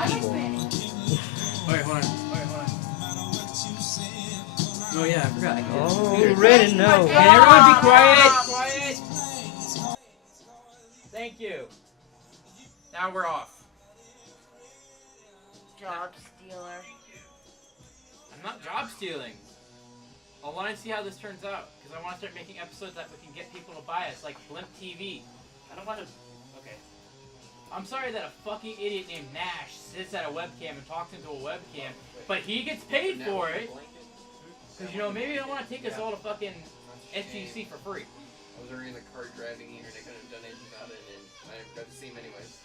people. Wait, hold on. Oh yeah, I forgot. Already know. Can everyone be quiet? Quiet. Thank you. Now we're off. Job stealer. I'm not job stealing. I want to see how this turns out because I want to start making episodes that we can get people to buy us, like Blimp TV. I don't want to. Okay. I'm sorry that a fucking idiot named Nash sits at a webcam and talks into a webcam, but he gets paid for it. Because, you know, maybe they don't want to take us all to fucking S2E2 for free. I was already in the car driving here and I couldn't have done anything about it, and I got to see him anyways.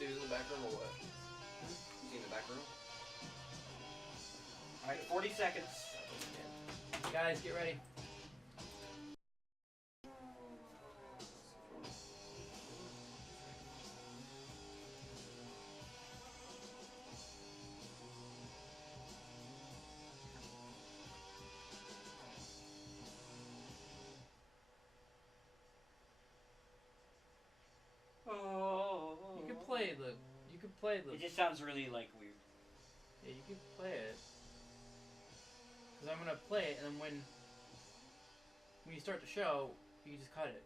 See who's in the back room or what? Is he in the back room? Alright, 40 seconds. Guys, get ready. You could play the. It just sounds really like weird. Yeah, you could play it. Because I'm gonna play it, and then when you start the show, you can just cut it.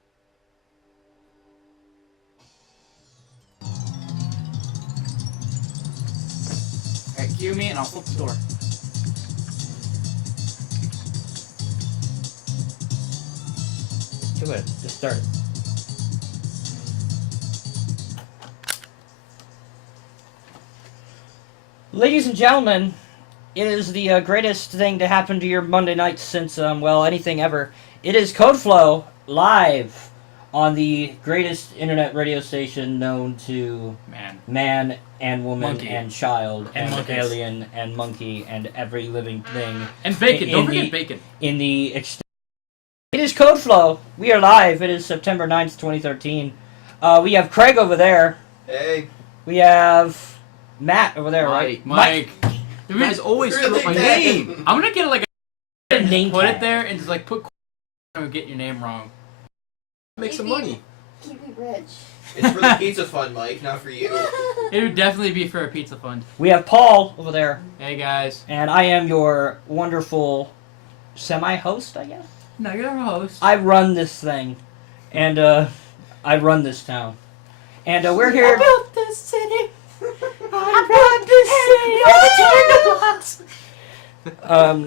Alright, cue me, and I'll flip the door. Do it. Just start. Ladies and gentlemen, it is the greatest thing to happen to your Monday night since, well, anything ever. It is CodeFlow live on the greatest internet radio station known to man and woman Monkey. and child And and monkeys. alien and monkey and every living thing. And bacon, don't forget the- bacon. In the It is CodeFlow. We are live. It is September 9th, 2013. We have Craig over there. Hey. We have Matt over there, right? Mike. You guys always screw up my Really? name. I'm gonna get like a Name put tag. it there and just like put and get your name wrong. Make some money. Keep me rich. It's for the pizza fund, Mike, not for you. It would definitely be for a pizza fund. We have Paul over there. Hey guys. And I am your wonderful semi-host, I guess? No, you're a host. I run this thing. And, I run this town. And, we're here... I built this city. I built this city.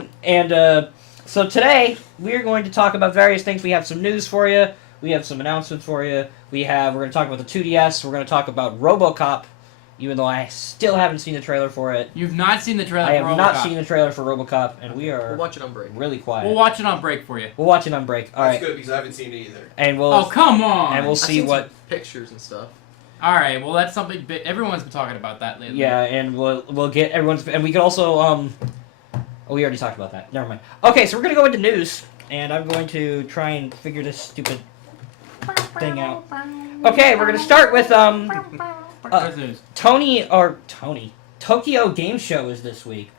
So today, we're going to talk about various things. We have some news for you. We have some announcements for you. We're going to talk about the 2DS. We're going to talk about RoboCop, even though I still haven't seen the trailer for it. You've not seen the trailer I for have RoboCop. not seen the trailer for RoboCop, and we We'll are watch it on break. really quiet. We'll watch it on break for you. We'll watch it on break. All That's right, good because I haven't seen it either. and we'll Oh, come on. and we'll see what. Pictures and stuff. All right. Well, that's something. Everyone's been talking about that lately. Yeah, and we'll get everyone's, and we can also Oh, we already talked about that. Never mind. Okay, so we're gonna go into news, and I'm going to try and figure this stupid thing out. Okay, we're gonna start with What's news? Tokyo Game Show is this week.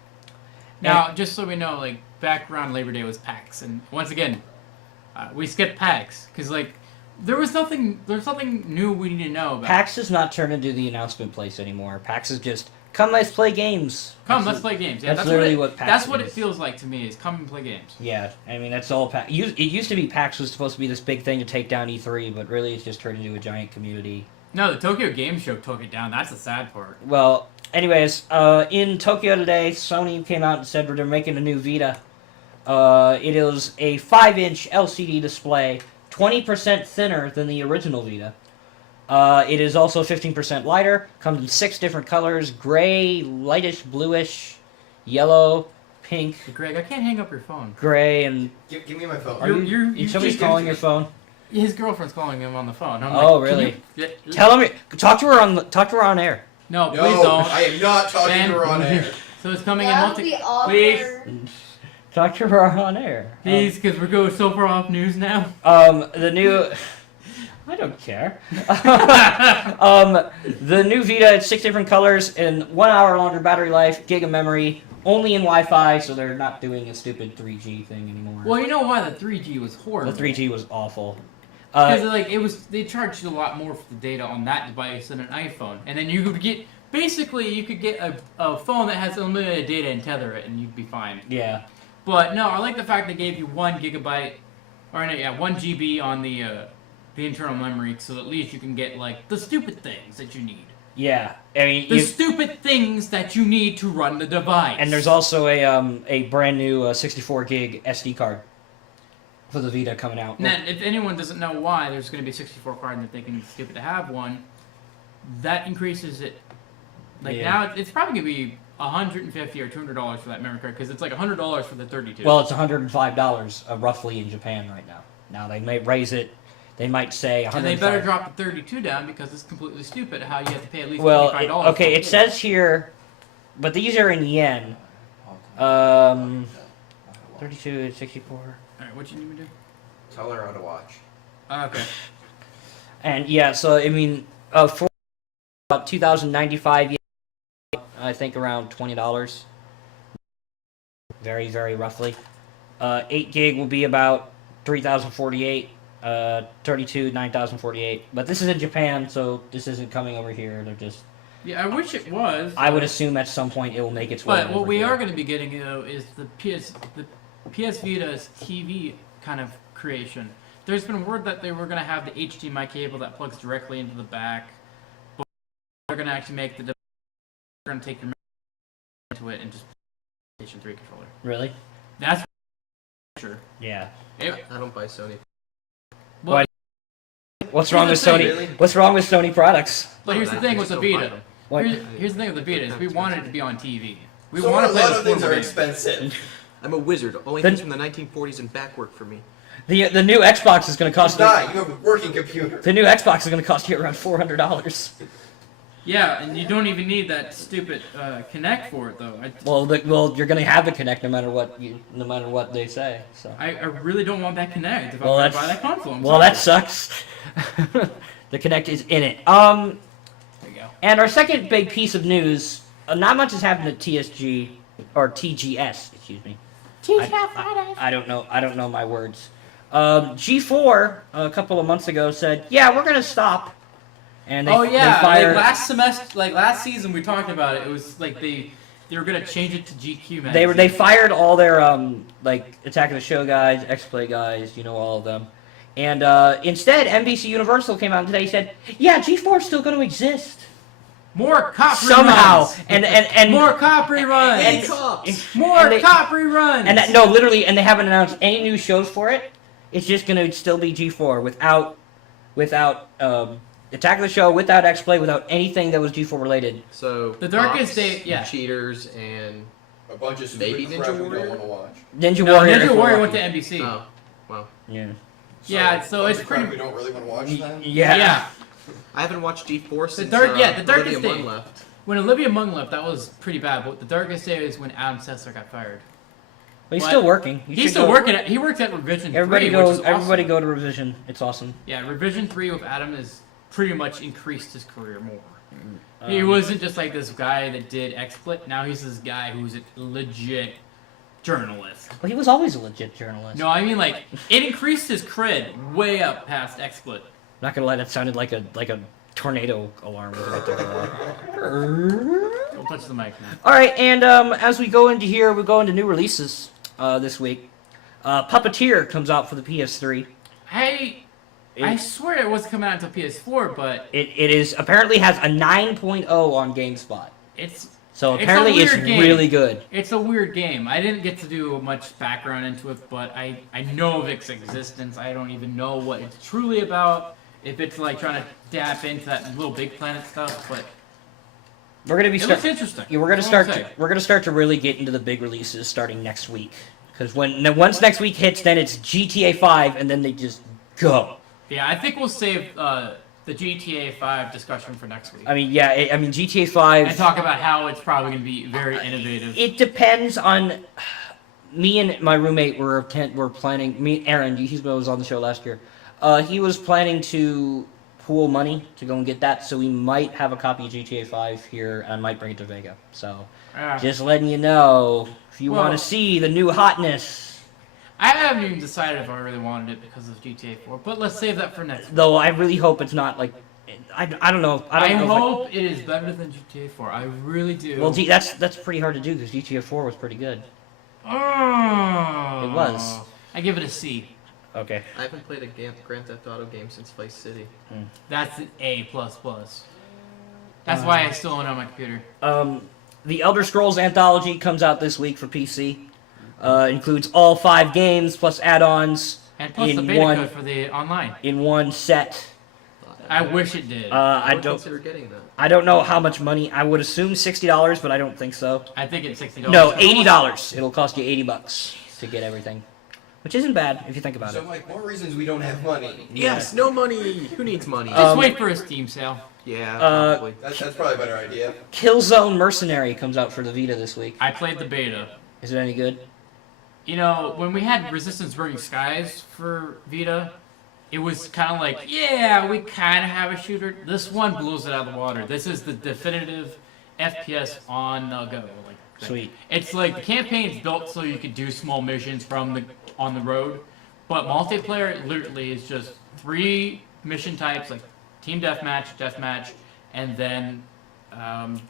Now, just so we know, like back around Labor Day was PAX, and once again, we skipped PAX because like there's nothing new we need to know about. PAX has not turned into the announcement place anymore. PAX is just come, let's play games. Let's play games. Yeah, that's literally what PAX That's what is. it feels like to me. Is come and play games. Yeah, I mean that's all. It used to be PAX was supposed to be this big thing to take down E3, but really it's just turned into a giant community. No, the Tokyo Game Show took it down. That's the sad part. Well, anyways, in Tokyo today, Sony came out and said they're making a new Vita. It is a 5-inch LCD display, 20% thinner than the original Vita. It is also 15% lighter, comes in 6 different colors, gray, lightish bluish, yellow, pink, Greg, I can't hang up your phone. gray, and... Give me my phone. Are you somebody's calling your phone? His girlfriend's calling him on the phone. I'm Oh, like, really? You, Tell him... Talk to her on air. no, No, please don't. I am not talking Ben- to her on air. So it's coming That in would be multi. awkward. Please, Talk to her on air. please, because we're going so far off news now. The new... I don't care. The new Vita, it's 6 different colors and 1 hour longer battery life, gig of memory, only in Wi-Fi, so they're not doing a stupid 3G thing anymore. Well, you know why the 3G was horrible. The 3G was awful. Because like they charged you a lot more for the data on that device than an iPhone, and then you could get basically you could get a phone that has unlimited data and tether it, and you'd be fine. Yeah. But no, I like the fact they gave you 1 gigabyte, or no, yeah, 1 GB on the internal memory, so at least you can get like the stupid things that you need. Yeah. I mean, The stupid things that you need to run the device. and there's also a brand new 64 gig SD card for the Vita coming out. And then, if anyone doesn't know why there's going to be a 64 card and they're thinking it's stupid to have one, that increases it. Like Yeah. now, it's probably going to be $150 or $200 for that memory card because it's like $100 for the 32. Well, it's $105 roughly in Japan right now. Now they may raise it. They might say $105. and they better drop the 32 down because it's completely stupid how you have to pay at least Well, $25. okay, it says here, but these are in yen. 32, 64. Alright, what you need me to do? Tell her how to watch. Okay. And yeah, so I mean, for about 2,095 yen, I think around $20. Very, very roughly. 8 gig will be about 3,048. 32, 9,048. But this is in Japan, so this isn't coming over here. They're just. Yeah, I wish it was. I would assume at some point it will make its way. But what over we here. are going to be getting though is the PS Vita's TV kind of creation. There's been word that they were going to have the HDMI cable that plugs directly into the back, but they're going to actually make the. They're going to take your into it and just PlayStation 3 controller. Really? That's sure. Yeah. I don't buy Sony. Well, What's wrong with Here's the Sony? thing, really? What's wrong with Sony products? but here's the thing with the Vita. What? Here's the thing with the Vita is we want it to be on TV. We So want a to play lot this of things portable are game. expensive. I'm a wizard. Only Then- things from the 1940s and back work for me. The new Xbox is going to cost It's not. You have a working computer. the new Xbox is going to cost you around $400. Yeah, and you don't even need that stupid Kinect for it though. Well, you're going to have the Kinect no matter what they say. So. I really don't want that Kinect if Well, I'm that's- gonna buy that console. I'm Well, sorry. that sucks. The Kinect is in it. There you go. And our second big piece of news, not much has happened at TSG or TGS, excuse me. I don't know. I don't know my words. G4 a couple of months ago said, "Yeah, we're gonna stop." And they, Oh yeah, they fired. like last semester, like last season, we talked about it. It was like they were gonna change it to GQ magazine. They fired all their like Attack of the Show guys, X-Play guys, all of them. And instead, NBC Universal came out today and said, "Yeah, G4 is still going to exist more cop somehow." reruns. And More cop reruns. and- cops! More and they- cop reruns. And no, literally, and they haven't announced any new shows for it. It's just going to still be G4 without Attack of the Show, without X-Play, without anything that was G4 related. So The Darkest cops, Day- yeah. cheaters, and A bunch of Maybe stupid Ninja crap we Warrior? don't want to watch. Ninja no, Warrior. Ninja Warrior went to NBC. oh, well, Yeah. Yeah, so bunch it's of crap pretty- We don't really want to watch then. Yeah. I haven't watched G4 since the Olivia Darkest Day. Munn left. When Olivia Munn left, that was pretty bad. But the Darkest Day is when Adam Sessler got fired. But he's What? still working. You He's should still go- working. He works at Revision Everybody 3, which go. is awesome. Everybody go to revision. It's awesome. Yeah, Revision 3 with Adam has pretty much increased his career more. He Um, wasn't just like this guy that did XSplit. Now he's this guy who's a legit journalist. Well, he was always a legit journalist. No, I mean like it increased his cred way up past XSplit. Not gonna lie, that sounded like a tornado alarm was right there. Don't touch the mic, man. All right, and as we go into here, we go into new releases this week. Puppeteer comes out for the PS3. I swear it was coming out until PS4, but It is apparently has a 9.0 on GameSpot. it's So It's a apparently it's weird game. really good. a weird game. I didn't get to do much background into it, but I know of its existence. I don't even know what it's truly about. If it's like trying to tap into that Little Big Planet stuff, but We're gonna be it looks start. interesting. Yeah, we're gonna That's all I'm start. saying. We're gonna start to really get into the big releases starting next week. Because once next week hits, then it's GTA 5, and then they just go. Yeah, I think we'll save the GTA 5 discussion for next week. I mean, yeah. I mean, GTA 5. And talk about how it's probably going to be very innovative. It depends on. Me and my roommate were planning. Me, Aaron, he was on the show last year. He was planning to pool money to go and get that, so we might have a copy of GTA 5 here, and I might bring it to Vega. So, Ah. just letting you know, if you Well- want to see the new hotness. I haven't even decided if I really wanted it because of GTA 4, but let's save that for next week. Though I really hope it's not like I don't know. I don't know. hope it is better than GTA 4. I really do. Well, that's pretty hard to do because GTA 4 was pretty good. Oh. It was. I give it a C. Okay. I haven't played a Grand Theft Auto game since Vice City. That's an A++. That's why I still own it on my computer. The Elder Scrolls Anthology comes out this week for PC. Includes all 5 games plus add-ons And plus the in beta one code for the online. in one set. I wish it did. I would don't. consider getting that. I don't know how much money. I would assume $60, but I don't think so. I think it's $60. No, $80. It'll cost you $80 to get everything, which isn't bad if you think about So, it. Mike, more reasons we don't have money. Yes, no money. Who needs money? Just wait for a Steam sale. Yeah, Uh, probably. That's probably a better idea. Killzone Mercenary comes out for the Vita this week. I played the beta. Is it any good? You know, when we had Resistance Burning Skies for Vita, it was kind of like, yeah, we kind of have a shooter. This one blows it out of the water. This is the definitive FPS on the go. Like, Sweet. It's like the campaign's built so you could do small missions on the road, but multiplayer literally is just 3 mission types, like team deathmatch, and then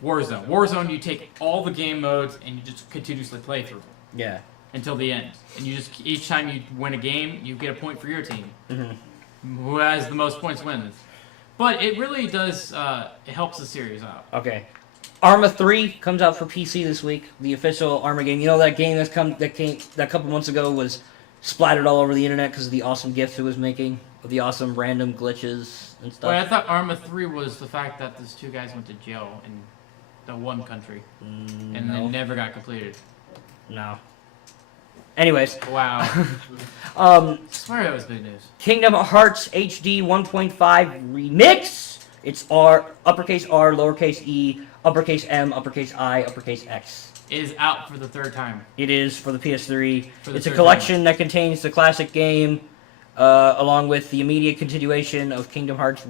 Warzone. Warzone, you take all the game modes and you just continuously play through Yeah. until the end. And you just each time you win a game, you get a point for your team. Mhm. Who has the most points wins. But it really does. It helps the series out. Okay. Arma 3 comes out for PC this week. The official Arma game. You know that game that came that a couple months ago was splattered all over the internet because of the awesome gifs it was making, of the awesome random glitches and stuff. Well, I thought Arma 3 was the fact that those 2 guys went to jail in the one country and no. then never got completed. No. Anyways, Wow. um, I swear that was big news. Kingdom Hearts HD 1.5 Remix. It's uppercase R, lowercase e, uppercase M, uppercase I, uppercase X. Is out for the 3rd time. It is for the PS3. For the It's a third collection that contains the classic game, along with the immediate continuation of Kingdom Hearts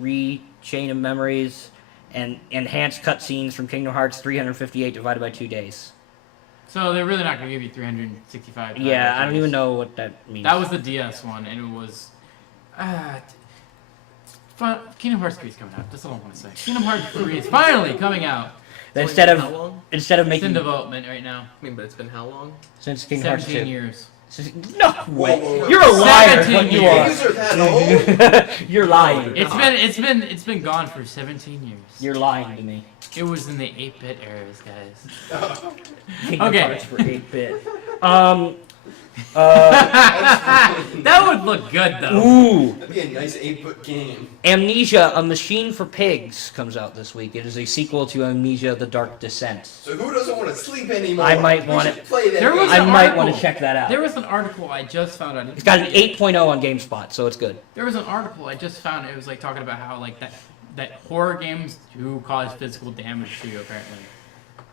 Chain of Memories, and enhanced cutscenes from Kingdom Hearts 358 divided by 2 days. So they're really not going to give you 365. Yeah, I don't even know what that means. That was the DS one, and it was. Kingdom Hearts 3 is coming out. That's all I want to say. Kingdom Hearts 3 is finally coming out. instead How of long? It's in making development right now. I mean, but it's been how long? since Kingdom Hearts 17 2. years. No way. Whoa, whoa. You're a liar. 17 What you years. These are that old? are. You're lying. It's been gone for 17 years. You're lying to me. It was in the 8-bit eras, guys. Kingdom Okay. Hearts for 8-bit. That would look good though. Ooh. That'd be a nice 8-foot game. Amnesia: A Machine for Pigs comes out this week. It is a sequel to Amnesia: The Dark Descent. So who doesn't want to sleep anymore? I might We want should it. Play that There was game. I an might article. want to check that out. There was an article I just found out. It's got an 8.0 on GameSpot, so it's good. There was an article I just found. It was like talking about how like that horror games do cause physical damage to you apparently.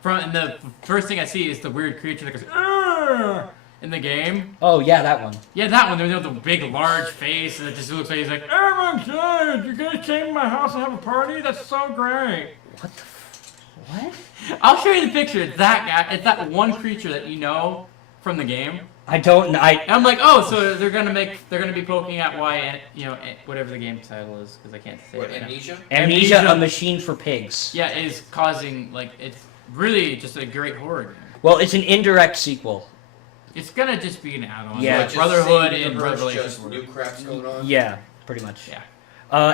And the first thing I see is the weird creature that goes "Arr!" in the game. Oh yeah, that one. Yeah, that one. They have the big, large face, and it just looks like he's like, "Oh my god, you guys came to my house and have a party? That's so great." What the? What? I'll show you the picture. It's that guy. It's that one creature that you know from the game. I don't. And I'm like, oh, so they're gonna be poking at why, whatever the game title is, because I can't say What, it right now. Amnesia? Amnesia: A Machine for Pigs. Yeah, is causing like it's really just a great horror game. Well, it's an indirect sequel. It's gonna just be an add-on. Yeah. like Just Brotherhood same and universe, Revelations. just new crap's going on. Yeah, pretty much. Yeah.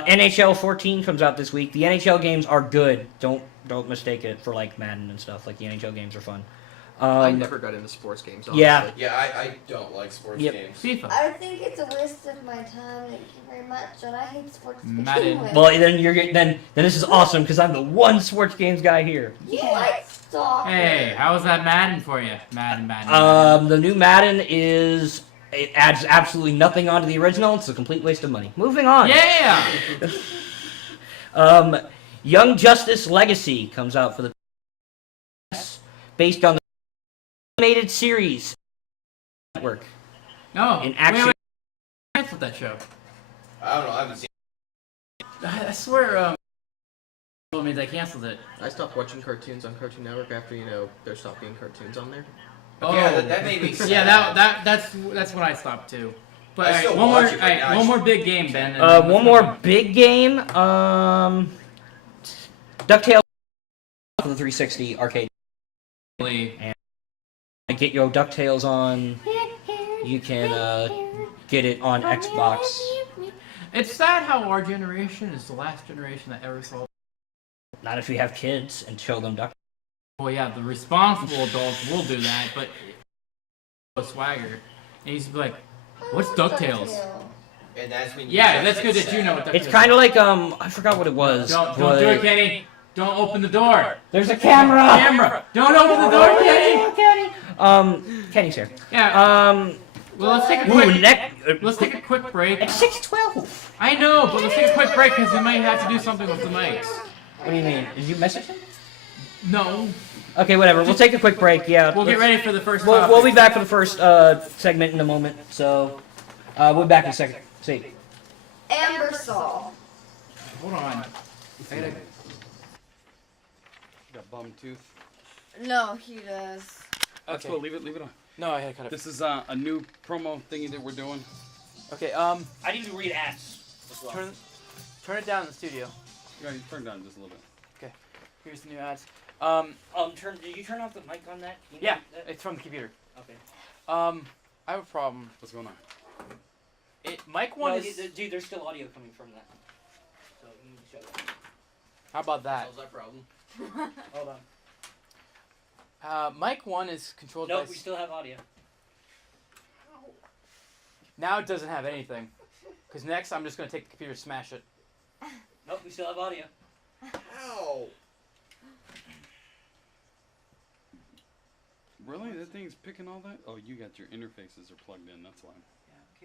NHL 14 comes out this week. The NHL games are good. Don't mistake it for like Madden and stuff. Like the NHL games are fun. I never got into sports games, honestly. Yeah. Yeah, I don't like sports Yep. games. FIFA. I think it's a waste of my time. Thank you very much. And I hate sports to begin Madden. with. Well, then this is awesome because I'm the one sports games guy here. You like soccer. Hey, how's that Madden for you? Madden. The new Madden it adds absolutely nothing onto the original. It's a complete waste of money. Moving on. Yeah. Young Justice Legacy comes out for the PS, based on the animated series network. No. In action. Wait. Canceled that show. I don't know, I haven't seen I swear. Told me they canceled it. I stopped watching cartoons on Cartoon Network after, there stopped being cartoons on there. Oh. Yeah, that made me sad. Yeah, that's when I stopped too. But I alright, still one more, watch it, but I one more big game, Ben. and then One let's more move on. big game. DuckTales for the 360 arcade. And get your DuckTales on. You can get it on Xbox. It's sad how our generation is the last generation that ever saw. Not if you have kids and show them Duck. Well, yeah, the responsible adults will do that, but a swagger, and he's like, "What's DuckTales?" And that's when Yeah, that's good that you know what DuckTales. It's kind of like I forgot what it was. Don't but do it, Kenny. Don't open the door. There's a camera. Camera. Don't open the door, Kenny. Kenny's here. Yeah. Well, let's take a Ooh, quick. Let's take a quick break. It's 6:12. I know, but let's take a quick break because we might have to do something with the mics. What do you mean? Did you message him? No. Okay, whatever. We'll take a quick break. Yeah. We'll get ready for the first. We'll be back for the first segment in a moment. So we'll be back in a second. See. Ambersol. Hold on. Got bum tooth. No, he does. That's cool. Leave it on. No, I had to cut it. This is a new promo thingy that we're doing. Okay. I need to read ads. As well. Turn it down in the studio. Yeah, you turn down just a little bit. Here's the new ads. Did you turn off the mic on that? Can you Yeah, do that? it's from the computer. Okay. I have a problem. What's going on? Mic one No, is. dude, there's still audio coming from that. So you need to shut it. How about that? Solves that problem. Hold on. Mic one is controlled No, by. we still have audio. Now it doesn't have anything. Because next I'm just gonna take the computer and smash it. Nope, we still have audio. Ow! Really? That thing's picking all that? Oh, you got your interfaces are plugged in. That's why.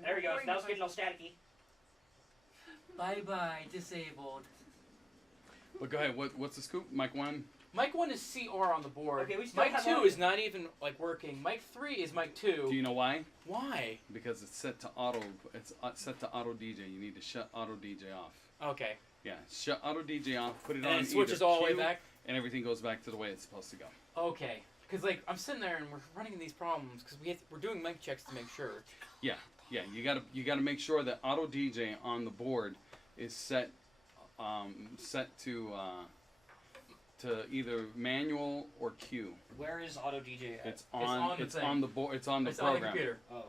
There we go. Now it's getting all staticky. Bye bye, disabled. But go ahead. What's the scoop? Mic one. Mic one is CR on the board. Okay, we still Mic have two audio. is not even like working. Mic 3 is mic 2. Do you know why? Why? Because it's set to auto. It's set to auto DJ. You need to shut auto DJ off. Okay. Yeah, shut auto DJ off. Put it on. And it switches either all the way Q, back? and everything goes back to the way it's supposed to go. Okay. Because like I'm sitting there and we're running into these problems because we're doing mic checks to make sure. Yeah, you gotta make sure that auto DJ on the board is set to either manual or Q. Where is Auto DJ at? It's on the thing. the board. It's on the It's on the program. computer. Oh.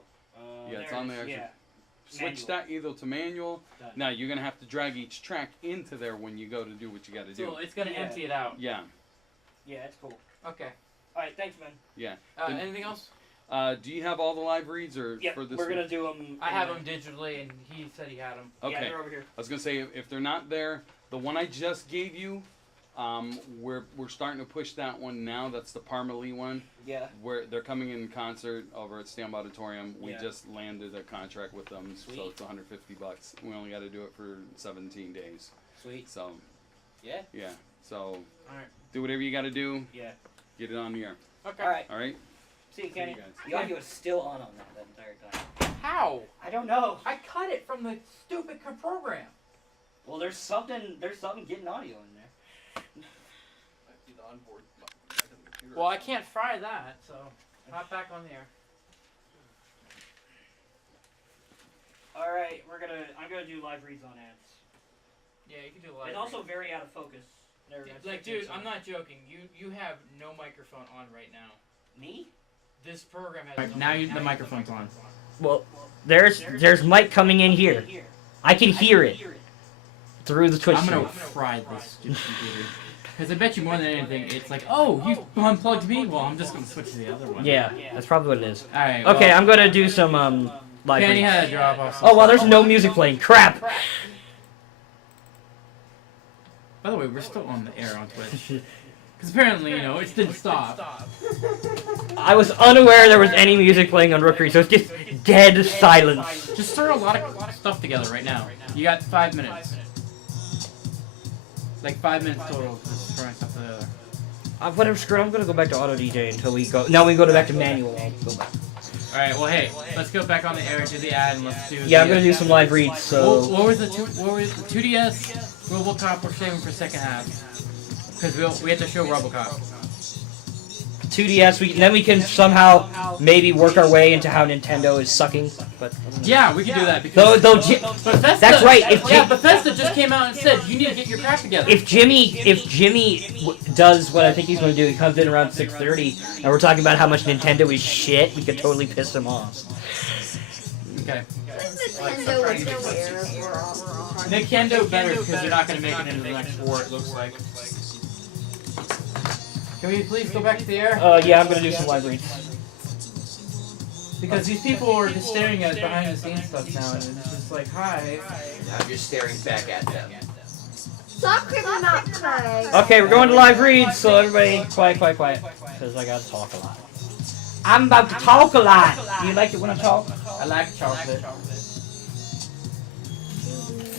Yeah, it's there on it the is. actual. Yeah. Switch Manual. that either to manual. Done. Now you're gonna have to drag each track into there when you go to do what you got to do. So it's gonna Yeah. empty it out. Yeah, Yeah, it's cool. Okay. All right, thanks, man. yeah. Anything else? Do you have all the live reads or Yeah, for this? we're one? gonna do them. I have them digitally, and he said he had them. Yeah, Okay. they're over here. I was gonna say if they're not there, the one I just gave you, we're starting to push that one now. That's the Parma Lee one. Yeah. Where they're coming in concert over at Stamp Auditorium. We Yeah. just landed a contract with them, so Sweet. it's $150. We only got to do it for 17 days. Sweet. So Yeah. yeah, so Alright. do whatever you got to do. Yeah. Get it on the air. Okay. All right. All right. See you, Kenny. See you guys. The audio is still on that entire time. How? I don't know. I cut it from the stupid program. Well, there's something getting audio in there. Might be the onboard back of the computer. Well, I can't fry that, so not back on the air. All right, I'm gonna do live reads on ads. Yeah, you can do a lot. It's also very out of focus. There, that's like, 15 dude, I'm seconds. not joking. You have no microphone on right now. Me? This program has. The microphone's on. Well, there's mic coming in here. I can hear it through the Twitch I'm gonna stream. fry this stupid computer. Because I bet you more than anything, it's like, oh, you unplugged me? Well, I'm just gonna switch to the other one. Yeah, that's probably what it is. Alright, Okay, well, I'm gonna do some live Kenny reads. had a drop off. Oh well, there's no music playing. Crap. By the way, we're still on the air on Twitch. Because apparently, it didn't stop. I was unaware there was any music playing on Rookery, so it's just dead silence. Just throw a lot of stuff together right now. You got 5 minutes. Like 5 minutes total, just throwing stuff together. Whatever, screw it. I'm gonna go back to Auto DJ until we go. Now we go back to manual. I'll go back. Alright, well, hey, let's go back on the air and do the ad, and let's do. Yeah, I'm gonna do some live reads. So. What was the 2DS RoboCop? We're saving for second half because we have to show RoboCop. 2DS. Then we can somehow maybe work our way into how Nintendo is sucking. But Yeah, we can do that because Bethesda, that's right. Bethesda just came out and said you need to get your crap together. If Jimmy does what I think he's going to do, he comes in around 6:30, and we're talking about how much Nintendo is shit, we could totally piss him off. Okay. Nintendo is aware of Nintendo better because they're not going to make it into the next war. It looks like. Can we please go back to the air? Yeah, I'm going to do some live reads. Because these people are just staring at behind the scenes stuff now, and it's just like, hi. Now you're staring back at them. Stop creeping out, Craig. Okay, we're going to live reads, so everybody quiet. Because I got to talk a lot. I'm about to talk a lot. Do you like it when I talk? I like chocolate.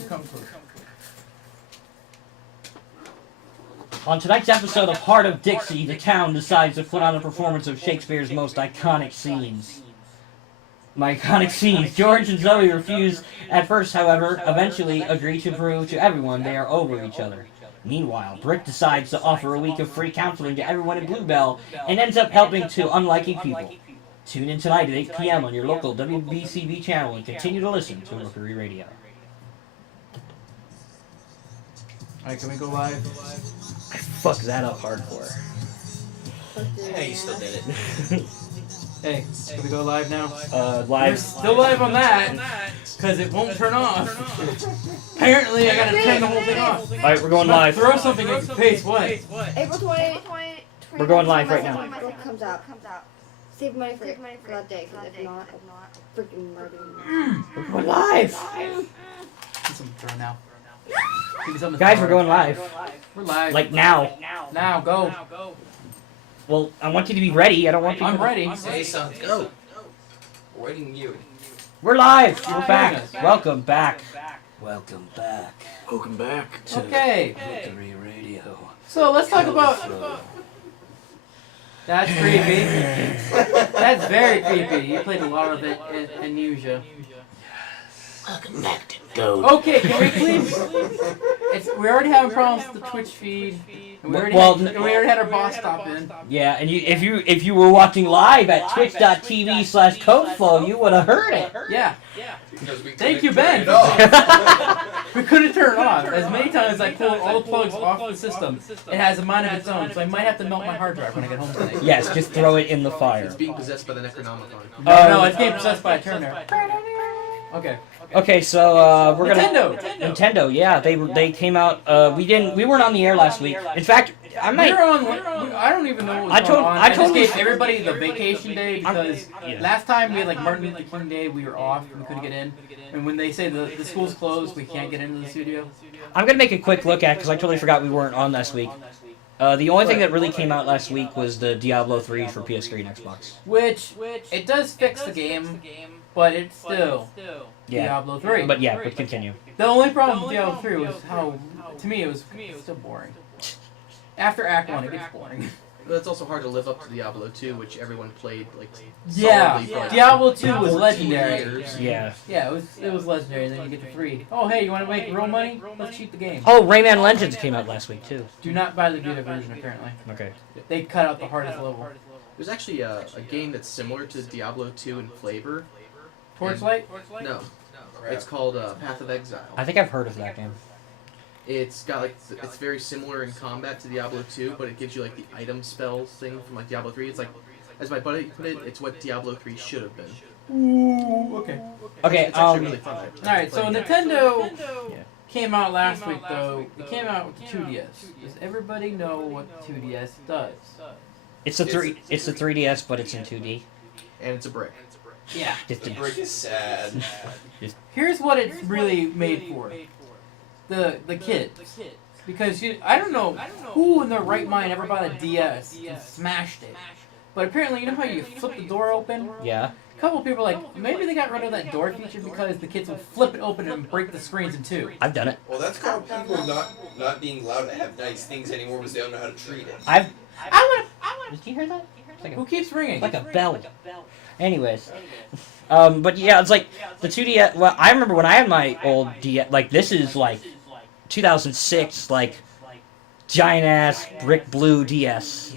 Come through. On tonight's episode of Heart of Dixie, the town decides to put on a performance of Shakespeare's most iconic scenes. My iconic scenes. George and Zoe refuse at first, however, eventually agree to prove to everyone they are over each other. Meanwhile, Brick decides to offer a week of free counseling to everyone in Bluebell and ends up helping two unlikely people. Tune in tonight at 8 p.m. on your local WBCB channel and continue to listen to Mercury Radio. Alright, can we go live? I fucked that up hardcore. Hey, you still did it. Hey, can we go live now? We're Live. still live on that, because it won't turn off. Apparently, I gotta turn the whole thing off. Alright, we're going live. Throw something in your face, what? April 20. We're going live right now. Comes out. Save money for that day, because if not, freaking murder. We're going live! Get some throw now. Give me something to Guys, throw. we're going live. We're live. Like now. Now, go. Well, I want you to be ready. I don't want you I'm to... ready. Say something. Go. We're waiting you. We're live! We're Hi. back. Welcome back. Welcome back Welcome back. to Okay. Mercury Radio. So let's talk about. That's creepy. That's very creepy. You played a lot of it in Amnesia. Welcome back to Go. Okay, can we please? We already have problems with the Twitch feed. And we already, Well, we already had our boss stop in. Yeah, and if you were watching live at twitch.tv/codeflow, you would have heard it. Yeah. Because we Thank you, couldn't Ben. turn it off. We couldn't turn it off. As many times as I pulled all the plugs off the system, it has a mind of its own, so I might have to melt my hard drive when I get home tonight. Yes, just throw it in the fire. It's being possessed by the Necronomicon. No, it's getting possessed by a Turner. Okay. Okay, so we're gonna Nintendo. Yeah, they came out. We weren't on the air last week. In fact, I might. I don't even know what was going on. I just gave everybody the vacation day because last time we had like Martin Luther King Day, we were off, we couldn't get in. And when they say the school's closed, we can't get into the studio. I'm gonna make a quick look at because I totally forgot we weren't on last week. The only thing that really came out last week was the Diablo 3 for PS3 and Xbox. Which it does fix the game, but it's still Diablo 3. But continue. The only problem with Diablo 3 was how, to me, it was still boring. After Act 1, it gets boring. But it's also hard to live up to Diablo 2, which everyone played like Yeah, solidly for like Diablo 2 was 14 legendary. years. Yeah. Yeah, it was legendary. Then you get to 3. Oh, hey, you want to make real money? Let's cheat the game. Oh, Rayman Legends came out last week too. Do not buy the Vita version, apparently. Okay. They cut out the hardest level. There's actually a game that's similar to Diablo 2 in flavor. Torchlight? No. It's called Path of Exile. I think I've heard of that game. It's got like it's very similar in combat to Diablo 2, but it gives you like the item spells thing from like Diablo 3. It's like, as my buddy put it, it's what Diablo 3 should have been. Ooh, okay. Okay. It's actually really fun. Alright, so Nintendo came out last week though. It came out with the 2DS. Does everybody know what the 2DS does? It's the 3DS, but it's in 2D. And it's a brick. Yeah. Just The brick is sad. Here's what it's really made for. The kids. Because I don't know who in their right mind ever bought a DS and smashed it. But apparently, you know how you flip the door open? Yeah. A couple of people are like, maybe they got rid of that door feature because the kids would flip it open and break the screens in two. I've done it. Well, that's called people not being allowed to have nice things anymore because they don't know how to treat it. I want. Did you hear that? It's like Who keeps ringing? like a bell. Anyways. But yeah, it's like the 2DS. Well, I remember when I had my old DS. Like this is like 2006, like giant ass brick blue DS.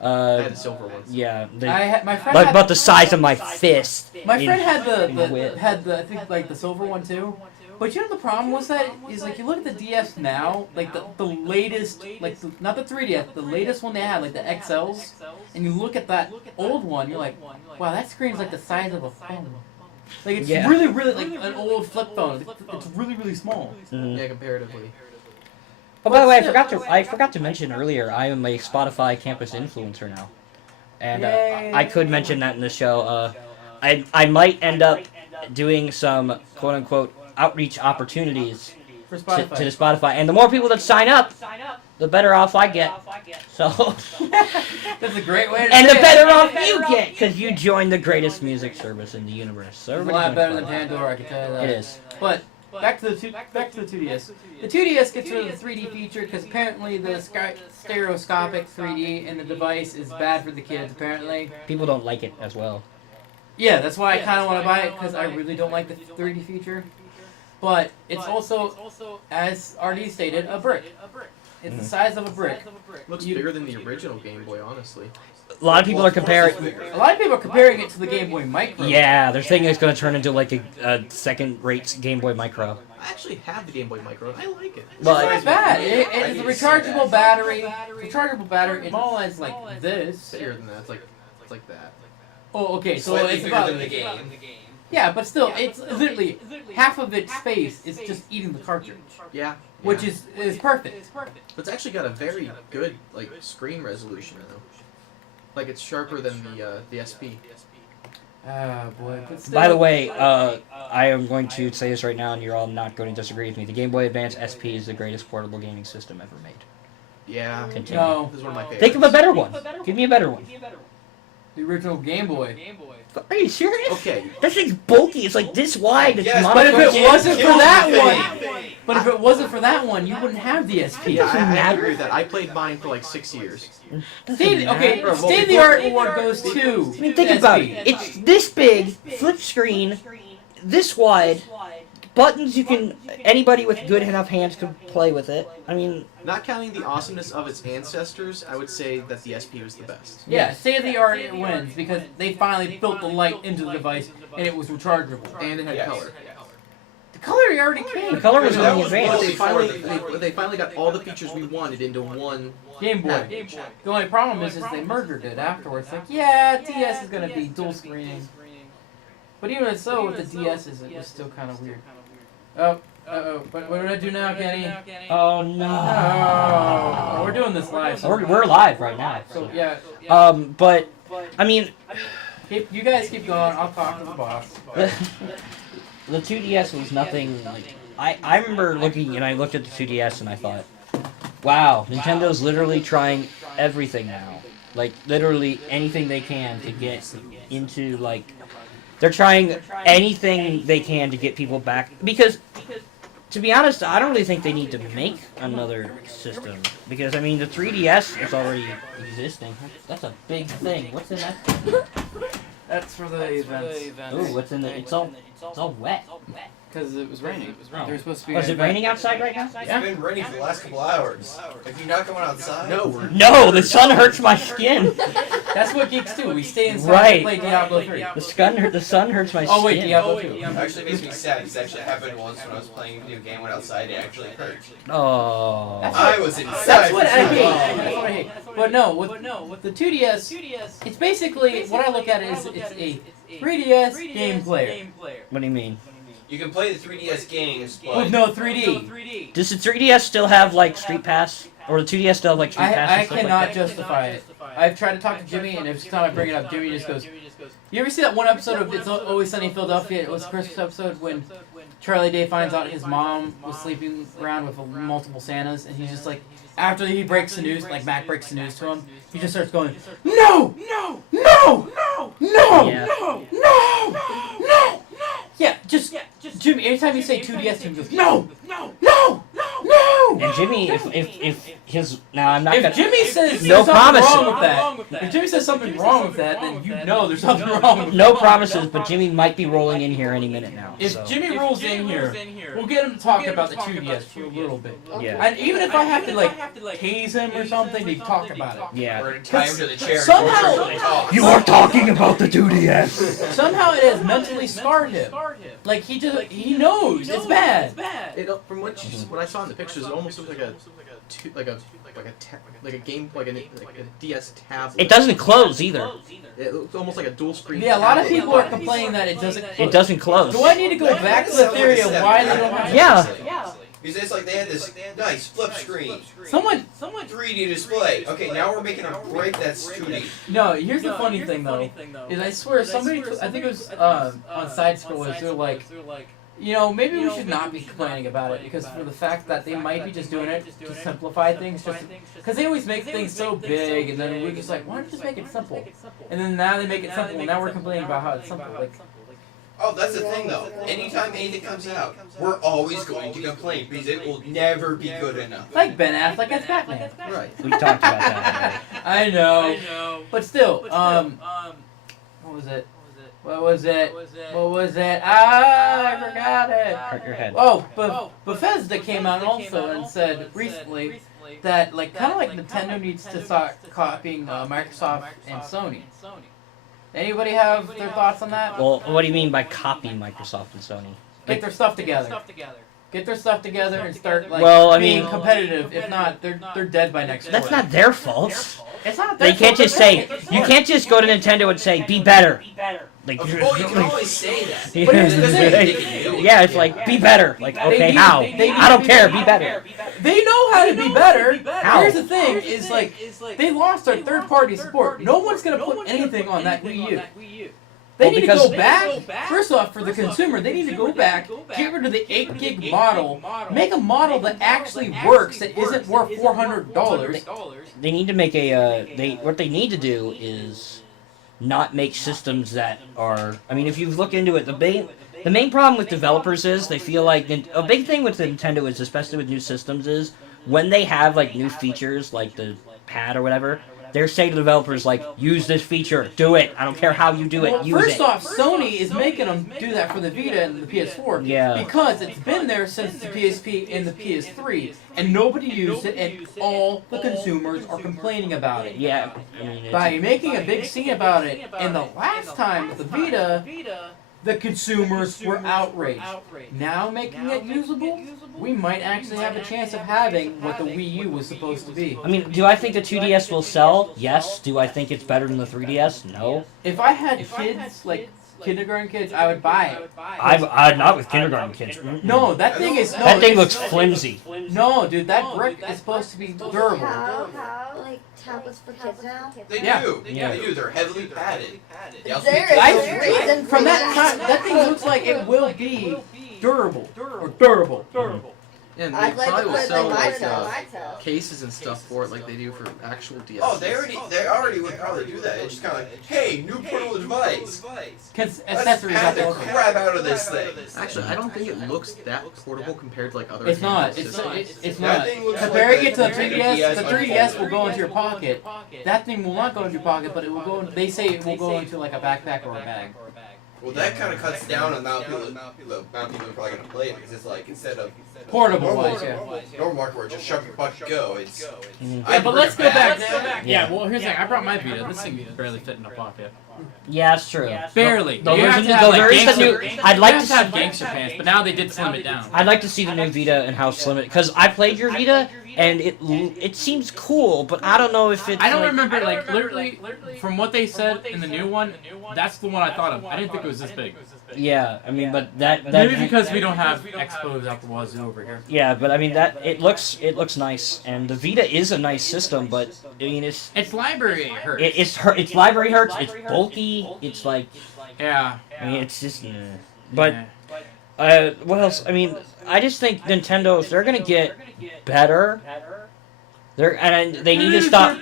I had a silver one. Yeah, My friend but had, about the size of my fist. my friend had width. I think like the silver one too. But you know the problem was that is like you look at the DS now, like the latest, like not the 3DS, the latest one they had, like the XLs, and you look at that old one, you're like, wow, that screen's like the size of a phone. Like it's Yeah. really like an old flip phone. It's really small. Mhm. Yeah, comparatively. Oh, by the way, I forgot to mention earlier. I am a Spotify campus influencer now, and Yay. I could mention that in the show. I might end up doing some quote unquote outreach opportunities For to Spotify. the Spotify, and the more people that sign up, the better off I get. So, That's a great way to and the say it. better off you get because you joined the greatest music service in the universe. So It's a everybody's lot better than gonna Pandora, I can tell you follow. that. It is. But back to the 2DS. The 2DS gets rid of the 3D feature because apparently the stereoscopic 3D in the device is bad for the kids. Apparently. People don't like it as well. Yeah, that's why I kind of want to buy it because I really don't like the 3D feature. But it's also, as RD stated, a brick. It's the size of a brick. Looks bigger than the original Game Boy, honestly. A lot of people are comparing. A lot of people are comparing it to the Game Boy Micro. Yeah, they're thinking it's going to turn into like a second-rate Game Boy Micro. I actually have the Game Boy Micro, and I like it. It's not bad. It's a rechargeable battery. Rechargeable battery. It's all as like this. Bigger than that. It's like that. Oh, okay. So Slightly it's bigger about than the game. Yeah, but still, it's literally half of its space is just eating the cartridge, Yeah. which yeah. is perfect. But it's actually got a very good like screen resolution though. Like it's sharper than the SP. Ah, boy. But still, By the way, I am going to say this right now, and you're all not going to disagree with me. The Game Boy Advance SP is the greatest portable gaming system ever made. Yeah. Continue. No, This is one of my favorites. Think of a better one. Give me a better one. the original Game Boy. Are you serious? Okay. That thing's bulky. It's like this wide. It's Yes, But if monochrome. it wasn't for that Kill one, but if it wasn't for that one, you wouldn't have the SP. Yeah, I matter. agree with that. I played mine for like 6 years. Doesn't Okay, matter. State of the Art Award goes to. I mean, think about it. It's this big, flip screen, this wide, buttons you can. Anybody with good enough hands can play with it. I mean, Not counting the awesomeness of its ancestors, I would say that the SP was the best. Yeah, State of the Art it wins because they finally built the light into the device and it was rechargeable. And it had Yes. color. The color already came. the color was That on the was But advance. they finally got all the features we wanted into one. Game Boy. package. The only problem is they murdered it afterwards. Like, yeah, DS is gonna be dual screening. But even so, with the DSs, it was still kind of weird. Oh, what do I do now, Kenny? Oh no. Oh, we're doing this live. So We're live right now. So yeah, But I mean, you guys keep going. I'll talk to the boss. the 2DS was nothing like. I remember looking and I looked at the 2DS and I thought, wow, Nintendo's literally trying everything now. Like literally anything they can to get into like. They're trying anything they can to get people back because. To be honest, I don't really think they need to make another system because I mean the 3DS is already existing. That's a big thing. What's in that? That's for the events. Ooh, what's in the? It's all wet. Because it was raining. Oh. There was supposed to be. Oh, is an it event. raining outside right now? It's been raining for the last couple hours. Have you not going outside? No, we're No, the sun hurts my skin. That's what geeks do. We stay inside Right. and play Diablo 3. The sun hurts my skin. Oh wait, Diablo 2. Actually, it makes me sad. This actually happened once when I was playing a video game, went outside, it actually hurt. Oh. I was inside. That's what for I so hate. long. That's what I hate. But no, with the 2DS, it's basically what I look at it is it's a 3DS game player What do you mean? You can play the 3DS games, but with no 3D. Does the 3DS still have like Street Pass, or the 2DS still have like Street Pass? I and stuff cannot like that? justify it. I've tried to talk to Jimmy, and every time I bring it up, Jimmy just goes, "You ever see that one episode of It's Always Sunny in Philadelphia? It was the Christmas episode when Charlie Day finds out his mom was sleeping around with multiple Santas, and he's just like, after he breaks the news, like Mac breaks the news to him, he just starts going, no, no, no, no, no, Yeah. no, no, no. Yeah, just Jimmy. Anytime you say 2DS, Jimmy goes, no, no, no, no. And Jimmy, if Now I'm not If gonna. Jimmy says No there's something promises. wrong with that, if Jimmy says something wrong with that, then you know there's something wrong with No that. promises, but Jimmy might be rolling in here any minute now. If so. Jimmy rolls in here, we'll get him to talk about the 2DS for a little bit. Yeah. And even if I have to like tase him or something to talk about it. Yeah. Or tie him to the chair. Somehow- You are talking about the 2DS. Somehow it has mentally scarred him. Like he knows it's bad. From what I saw in the pictures, it almost looks like a game like a DS tablet. It doesn't close either. It looks almost like a dual screen. Yeah, a lot of tablet. people are complaining that it doesn't. It doesn't close. Do I need to go back to the theory of why they don't have? Yeah. Because it's like they had this nice flip screen, Someone. 3D display. Okay, now we're making a break that's 2D. No, here's the funny thing though. Is I swear somebody. I think it was on Side Scrollers. They're like. You know, maybe we should not be complaining about it because for the fact that they might be just doing it to simplify things, just because they always make things so big, and then we're just like, why don't you just make it simple? And then now they make it simple, and now we're complaining about how it's simple. Like, Oh, that's the thing though. Anytime anything comes out, we're always going to complain because it will never be good enough. like Ben Affleck as Batman. Right. We talked about that I know, but still, what was it? What was it? What was it? Ah, I forgot it. Hurt your head. Oh, Bethesda came out also and said recently that, like, kind of like Nintendo needs to start copying Microsoft and Sony. Anybody have their thoughts on that? Well, what do you mean by copying Microsoft and Sony? Get their stuff together. Get their stuff together and start like Well, I being mean- competitive. If not, they're dead by next That's quarter. not their fault. It's not. They their can't fault, just they're say, smart. you can't just go to Nintendo and say, be better. Like, Oh, you can always say that. But here's the thing. They can do it. yeah, it's like, be better. Like, okay, how? I don't care, be better. They know how to be better. How? Here's the thing: is like they lost their third-party support. No one's gonna put anything on that Wii U. They Well, need to because- go back. First off, for the consumer, they need to go back, get rid of the 8 gig model, make a model that actually works, that isn't worth $400. They need to make what they need to do is not make systems that are, I mean, if you look into it, the main problem with developers is they feel like, a big thing with Nintendo is, especially with new systems, is when they have, like, new features, like the pad or whatever, they're saying to developers, like, use this feature, do it, I don't care how you do it, Well, use first it. off, Sony is making them do that for the Vita and the PS4 Yeah. because it's been there since the PSP and the PS3, and nobody used it, and all the consumers are complaining about it. Yeah, I mean, it's, By making a big scene about it, and the last time with the Vita, the consumers were outraged. Now making it usable, we might actually have a chance of having what the Wii U was supposed to be. I mean, do I think the 2DS will sell? Yes. Do I think it's better than the 3DS? No. If I had kids, like kindergarten kids, I would buy it. I'm not with kindergarten kids. No, that thing is no. That thing it's- looks flimsy. No, dude, that brick is supposed to be durable. How like tablets for kids now? They Yeah. do. Yeah. They do. They're heavily padded. They also There make is I- a reason for From that that. time, that thing looks like it will be durable. Or durable. And they I'd like to probably will put it sell in like my tub. cases and stuff for it, like they do for actual DS. Oh, they already would probably do that. It's just kind of like, hey, new portable device. Because Let's accessories pad out the there. crap out of this thing. Actually, I don't think it looks that portable compared to like other. It's not. handheld It's systems. it's That not. thing looks Comparing like it to the the 3DS, the 3DS will go fold. into your pocket. That thing will not go into your pocket, but it will go. They say it will go into like a backpack or a bag. Well, that kind of cuts down on the amount of people are probably going to play it because it's like instead of Portable normal, wise, yeah. normal market where just shove your butt go. It's Yeah, but let's go back. Yeah, well, here's the thing. I brought my Vita. This thing barely fit in a pocket. Yeah, that's true. Barely. Though You there's have a to new- have, though like, there is the gangster- new- I'd like you to have have see- gangster pants, but now they did slim it down. I'd like to see the new Vita and how slim it. Because I played your Vita and it seems cool, but I don't know if it's. I don't like, remember, like, literally, from what they said in the new one, that's the one I thought of. I didn't think it was this big. Yeah, I mean, but that Maybe because we don't have expos out the wazoo over here. Yeah, but I mean that it looks nice, and the Vita is a nice system, but I mean Its library hurts. its library hurts. It's bulky. It's like Yeah. I mean it's just. But what else? I mean, I just think Nintendo, if they're gonna get better, they need to stop.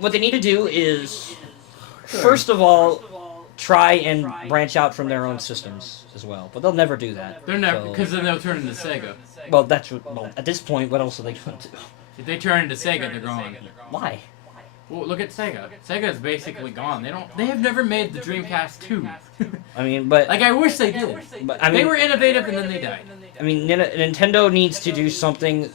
What they need to do is, first of all, try and branch out from their own systems as well. But they'll never do that. They're never, So- because then they'll turn into Sega. Well, at this point, what else are they going to do? If they turn into Sega, they're gone. Why? Well, look at Sega. Sega's basically gone. They have never made the Dreamcast 2. I mean, but Like, I wish they did. but I mean, They were innovative and then they died. I mean, Nintendo needs to do something.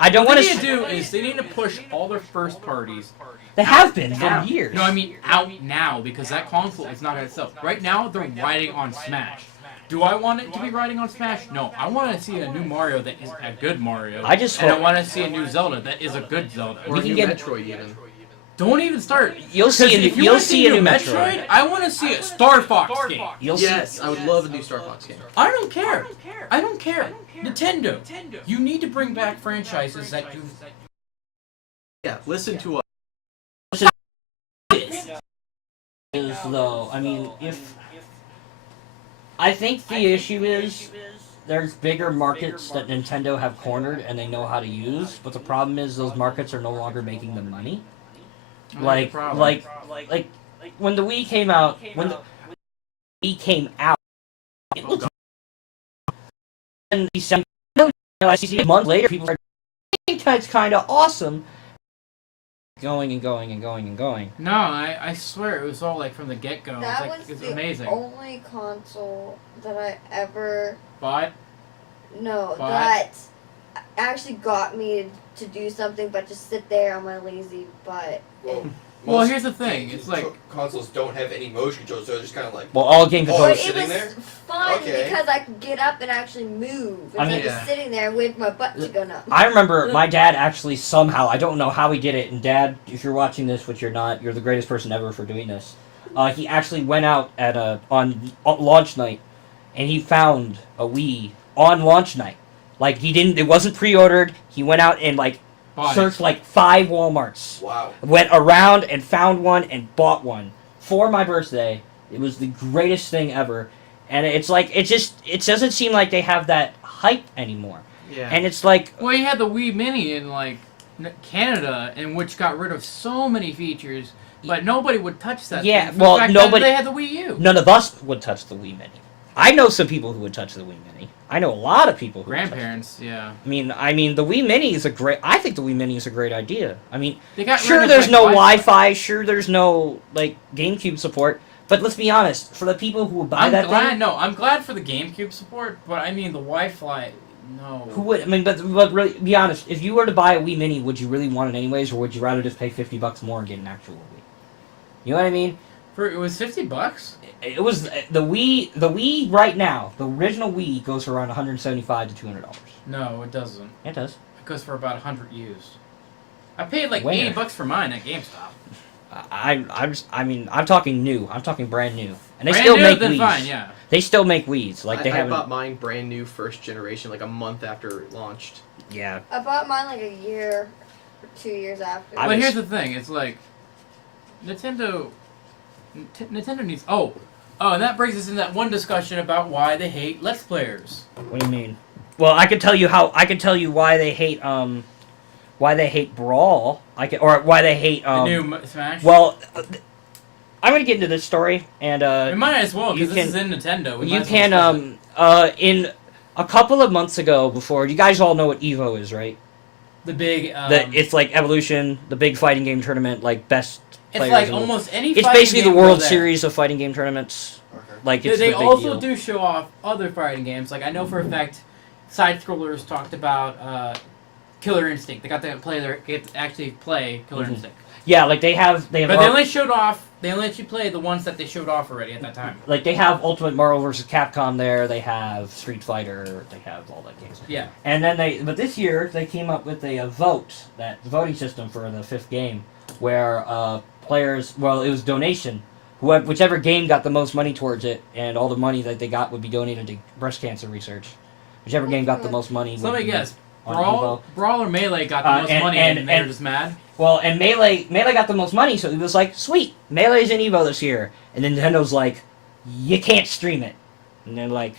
I don't What want they need to to. do is they need to push all their first parties. They have been for out. years. No, I mean out now because that console is not going to sell. Right now, they're riding on Smash. Do I want it to be riding on Smash? No, I want to see a new Mario that is a good Mario. I just and I hope- want to see a new Zelda that is a good Zelda. Or We a can new get- Metroid even. Don't even start. You'll see. 'Cause if you You'll wanna see a new Metroid, Metroid. I want to see a Star Fox game. You'll Yes, see. I would love a new Star Fox game. I don't care. I don't care. Nintendo, you need to bring back franchises that you. Yeah, listen to us. Is though. I mean, if I think the issue is there's bigger markets that Nintendo have cornered and they know how to use, but the problem is those markets are no longer making them money. Like when the Wii came out, it was and a month later people started think that's kind of awesome. Going and going and going and going. No, I swear it was all like from the get go. That It's like was it's the amazing. only console that I ever But no But- that actually got me to do something, but just sit there on my lazy butt. And, well, here's the thing. It's like consoles don't have any motion controls, so they're just kind of like. Well, all game Oh, controllers. but it sitting was there? fun Okay. because I could get up and actually move instead I mean- of just sitting there with my butt to go numb. I remember my dad actually somehow, I don't know how he did it, and Dad, if you're watching this, which you're not, you're the greatest person ever for doing this. He actually went out at on launch night, and he found a Wii on launch night. Like, it wasn't pre-ordered, he went out and, like, bought it. searched, like, 5 Walmarts. Wow. Went around and found one and bought one for my birthday. It was the greatest thing ever. And it's like, it doesn't seem like they have that hype anymore. Yeah. And it's like, Well, you had the Wii Mini in like Canada, in which got rid of so many features, but nobody would touch that. Yeah, thing for well, the fact nobody- That they had the Wii U. none of us would touch the Wii Mini. I know some people who would touch the Wii Mini. I know a lot of people who would touch it. Grandparents, yeah. I mean, the Wii Mini is I think the Wii Mini is a great idea. I mean, They got sure, rid of, there's like, no Wi-Fi. Wi-Fi. Sure, there's no like GameCube support. But let's be honest, for the people who would buy I'm that glad. thing, No, I'm glad for the GameCube support, but I mean the Wi-Fi. No. who would? I mean, but really, be honest. If you were to buy a Wii Mini, would you really want it anyways, or would you rather just pay $50 more and get an actual Wii? You know what I mean? It was $50. It was the Wii. The Wii right now, the original Wii goes for around $175 to $200. No, it doesn't. It does. It goes for about 100 used. I paid like Where? $80 for mine at GameStop. I'm talking new. I'm talking brand new, and they Brand still new, make then Wii's. fine, yeah. They still make Wii's. Like they I haven't. bought mine brand new, first generation, like a month after it launched. Yeah. I bought mine like a year or 2 years after. I But was- here's the thing: it's like Nintendo needs. Oh, and that brings us in that one discussion about why they hate Let's Players. What do you mean? Well, I could tell you why they hate Brawl. Or why they hate The new Smash. Well, I'm gonna get into this story, and we might as well you because this is in Nintendo. We you might as well can discuss it. in a couple of months ago, before you guys all know what Evo is, right? The big. It's like Evolution, the big fighting game tournament, like best It's players. like in the world. almost any. It's fighting basically the game World go there. Series of fighting game tournaments. Like it's They the big also deal. do show off other fighting games. Like I know for a fact, side scrollers talked about Killer Instinct. They got to actually play Killer Mhm. Instinct. Yeah, like they have. But they only showed off. They only let you play the ones that they showed off already at that time. Like they have Ultimate Marvel vs. Capcom there. They have Street Fighter. They have all that games. Yeah. And then but this year they came up with a vote, the voting system for the 5th game, where players. Well, it was donation. Whichever game got the most money towards it, and all the money that they got would be donated to breast cancer research. Whichever game got the most money. So let would me be guess. on Brawl or Melee got the most and- money, and- and they were and- just mad. Well, and Melee got the most money, so he was like, sweet, Melee's in Evo this year. And then Nintendo's like, you can't stream it. And they're like,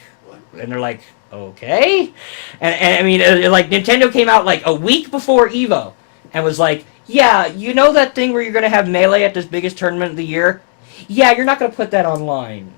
okay. And I mean, like, Nintendo came out like a week before Evo and was like, yeah, you know that thing where you're going to have Melee at this biggest tournament of the year? Yeah, you're not going to put that online.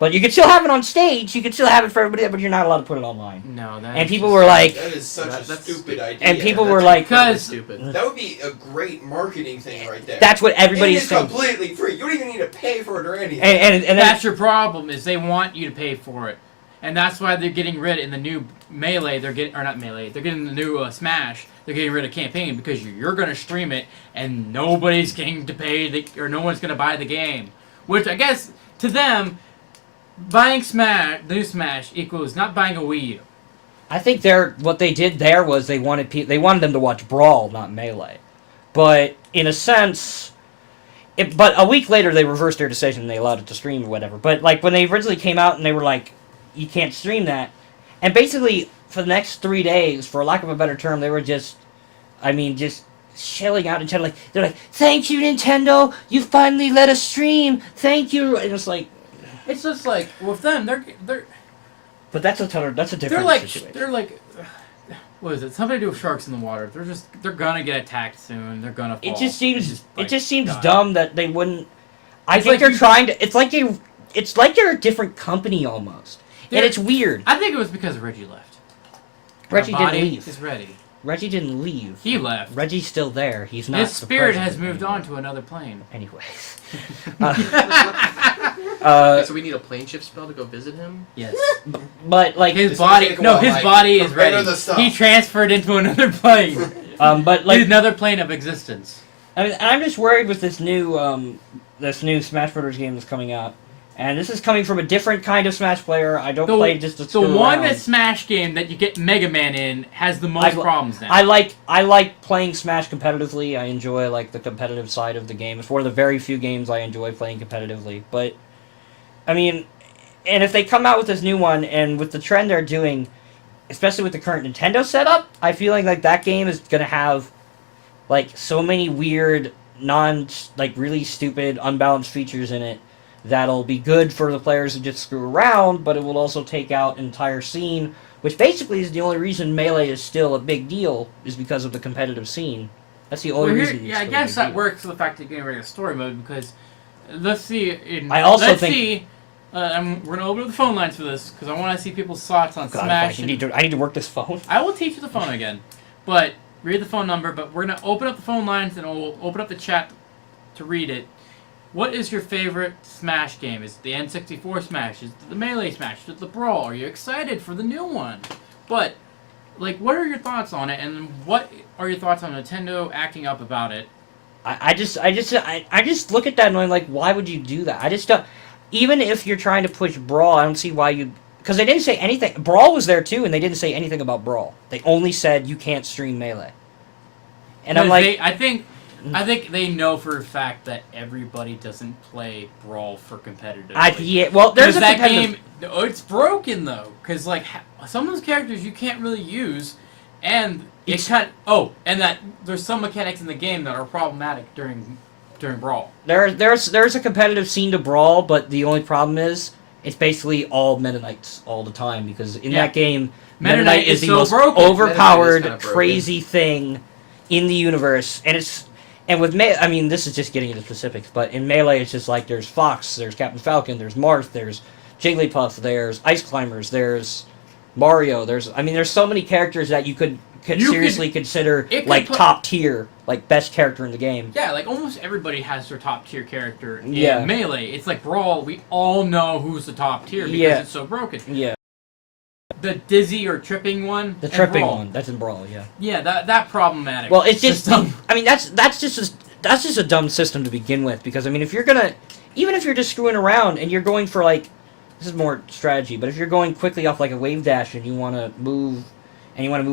But you can still have it on stage. You can still have it for everybody, but you're not allowed to put it online. No, that And is people just- were like, That is such a That's stupid idea. and people That's were like, incredibly Because- stupid. That would be a great marketing thing right there. that's what and everybody's it's saying. completely free. You don't even need to pay for it or anything. And then, That's your problem, is they want you to pay for it. And that's why they're getting rid in the new Melee, they're getting the new Smash, they're getting rid of campaign because you're going to stream it and nobody's going to pay or no one's going to buy the game. Which I guess, to them, buying Smash, the new Smash, equals not buying a Wii U. I think what they did there was they wanted them to watch Brawl, not Melee. But in a sense, but a week later they reversed their decision and they allowed it to stream or whatever. But like when they originally came out and they were like, you can't stream that, and basically for the next 3 days, for lack of a better term, they were just shelling out Nintendo. They're like, thank you Nintendo, you finally let us stream. Thank you. And it's like, It's just like, with them, they're but that's a different situation. they're like, what is it? Something to do with sharks in the water. They're gonna get attacked soon. They're gonna fall. It just seems die. dumb that they wouldn't. I It's think like they're you- trying to. It's like you're a different company almost, and They're- it's weird. I think it was because Reggie left. Reggie Our didn't body leave. is ready. Reggie didn't leave. He left. Reggie's still there. He's not. His the spirit president has moved anymore. on to another plane. Anyways. Okay, so we need a plane shift spell to go visit him? Yes. But like His It's body. gonna take a No, while, his Mike. body is Prepare ready. the stuff. He transferred into another plane. but like Another plane of existence. I mean, I'm just worried with this new Smash Brothers game that's coming out, and this is coming from a different kind of Smash player. I don't play just to The screw one around. Smash game that you get Mega Man in has the most problems now. I like playing Smash competitively. I enjoy like the competitive side of the game. It's one of the very few games I enjoy playing competitively. But I mean, and if they come out with this new one and with the trend they're doing, especially with the current Nintendo setup, I feel like that game is gonna have like so many weird, really stupid, unbalanced features in it that'll be good for the players who just screw around, but it will also take out an entire scene, which basically is the only reason Melee is still a big deal, is because of the competitive scene. That's the only reason. Yeah, I guess that works with the fact that you're getting rid of story mode because let's see. I also let's think- see. We're gonna open up the phone lines for this because I want to see people's thoughts on God, Smash. I need to work this phone. I will teach you the phone again, but read the phone number. But we're gonna open up the phone lines and we'll open up the chat to read it. What is your favorite Smash game? Is it the N64 Smash? Is it the Melee Smash? Is it the Brawl? Are you excited for the new one? But, like, what are your thoughts on it? And what are your thoughts on Nintendo acting up about it? I just look at that and I'm like, why would you do that? I just don't. Even if you're trying to push Brawl, I don't see why you. Because they didn't say anything. Brawl was there too, and they didn't say anything about Brawl. They only said you can't stream Melee. And I'm like, I think they know for a fact that everybody doesn't play Brawl for competitive. well, there's a that competitive. game. It's broken though, because like some of those characters you can't really use, and it kind. And that there's some mechanics in the game that are problematic during Brawl. There's a competitive scene to Brawl, but the only problem is it's basically all Meta Knights all the time because in that game, Meta Knight is the so most broken. overpowered, Meta Knight is kinda crazy thing in the universe, and with I mean, this is just getting into specifics, but in Melee, it's just like there's Fox, there's Captain Falcon, there's Marth, there's Jigglypuff, there's Ice Climbers, there's Mario, there's so many characters that you could seriously consider like top tier, like best character in the game. Yeah, like almost everybody has their top tier character in Yeah. Melee. It's like Brawl, we all know who's the top tier because Yeah. it's so broken. Yeah, The dizzy or tripping one. the and tripping Brawl. one, that's in Brawl, yeah. Yeah, that problematic. Well, it's just system. I mean, that's just a dumb system to begin with because I mean, if you're just screwing around and you're going for like, this is more strategy, but if you're going quickly off like a wave dash and you want to move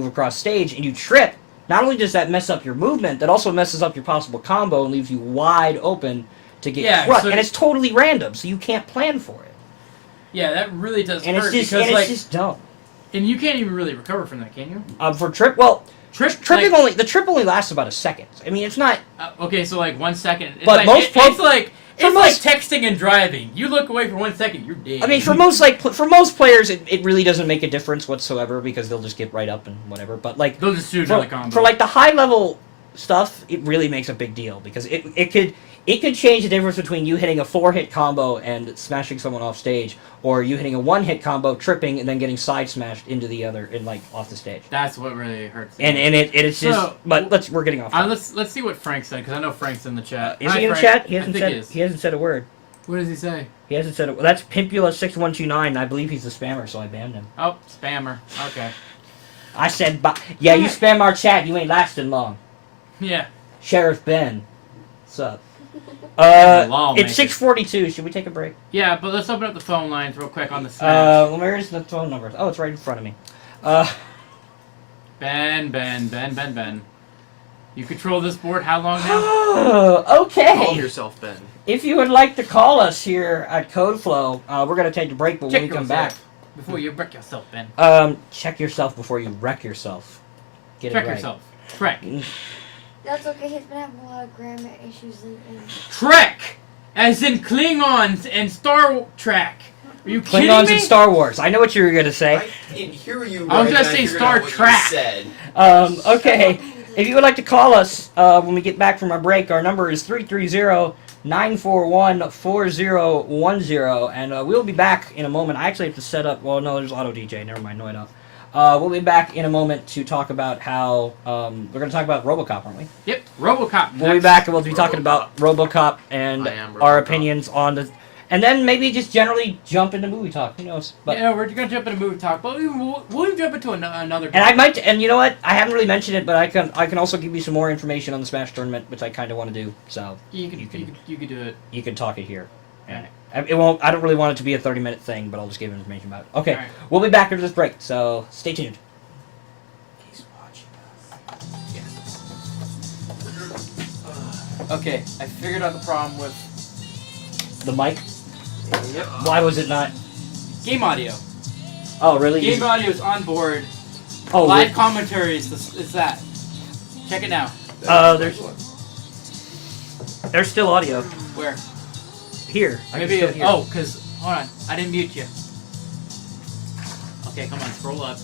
across stage and you trip, not only does that mess up your movement, that also messes up your possible combo and leaves you wide open to get crushed. so And it's totally random, so you can't plan for it. Yeah, that really does And hurt it's because like, just dumb. and you can't even really recover from that, can you? For trip, well, Tripping the trip only lasts about a second. I mean, it's not. Okay, so like 1 second. It's But like, most it's most- like texting and driving. You look away for 1 second, you're dead. I mean, for most players, it really doesn't make a difference whatsoever because they'll just get right up and whatever. But like they'll just do for, another combo. for like the high level stuff, it really makes a big deal because it could change the difference between you hitting a 4-hit combo and smashing someone off stage, or you hitting a 1-hit combo, tripping, and then getting side smashed into the other and like off the stage. That's what really hurts. And it's just. So, But we're getting off. Let's see what Frank said because I know Frank's in the chat. Is Hi, he in the Frank. chat? He hasn't I think said. he is. He hasn't said a word. What does he say? He hasn't said it. Well, that's Pimpula6129. I believe he's a spammer, so I banned him. Oh, spammer. Okay. I said, yeah, you spam our chat, you ain't lasting long. Yeah. Sheriff Ben. What's up? Lawmaker. It's 6:42. Should we take a break? Yeah, but let's open up the phone lines real quick on the Smash. Where is the phone number? Oh, it's right in front of me. Ben. You control this board how long now? Calm Okay. yourself, Ben. If you would like to call us here at CodeFlow, we're going to take a break, but when we come back... Before you wreck yourself, Ben. Check yourself before you wreck yourself. Get Trek it right. yourself. Trek. That's okay. He's been having a lot of grammar issues lately. Trek! As in Klingons and Star Trek. Are you kidding Klingons me? and Star Wars. I know what you were going to say. I didn't hear you. I was right, gonna and say figured Star out what you Trek. said. Okay. If you would like to call us when we get back from our break, our number is 330-941-4010, and we'll be back in a moment. I actually have to set up... Well, no, there's Auto DJ. Never mind. No, I don't. We'll be back in a moment to talk about how... we're going to talk about RoboCop, aren't we? Yep, RoboCop. We'll be back and we'll be talking about RoboCop and I am our RoboCop. opinions on the... And then maybe just generally jump into movie talk. Who knows? But Yeah, we're gonna jump into movie talk, but we'll jump into another. and I might, and you know what? I haven't really mentioned it, but I can also give you some more information on the Smash tournament, which I kind of want to do. So You can do it. you can talk it here. Yeah. It won't. I don't really want it to be a 30-minute thing, but I'll just give information about it. Okay, Alright. we'll be back after this break, so stay tuned. He's watching Okay, I figured out the problem with The mic. Yep. Why was it not? game audio. Oh, really? Game audio is on board. Oh, Live wait. commentary is that. Check it now. There's still audio Where? here. I can Maybe. still hear. Oh, cause hold on, I didn't mute you. Okay, come on, scroll up.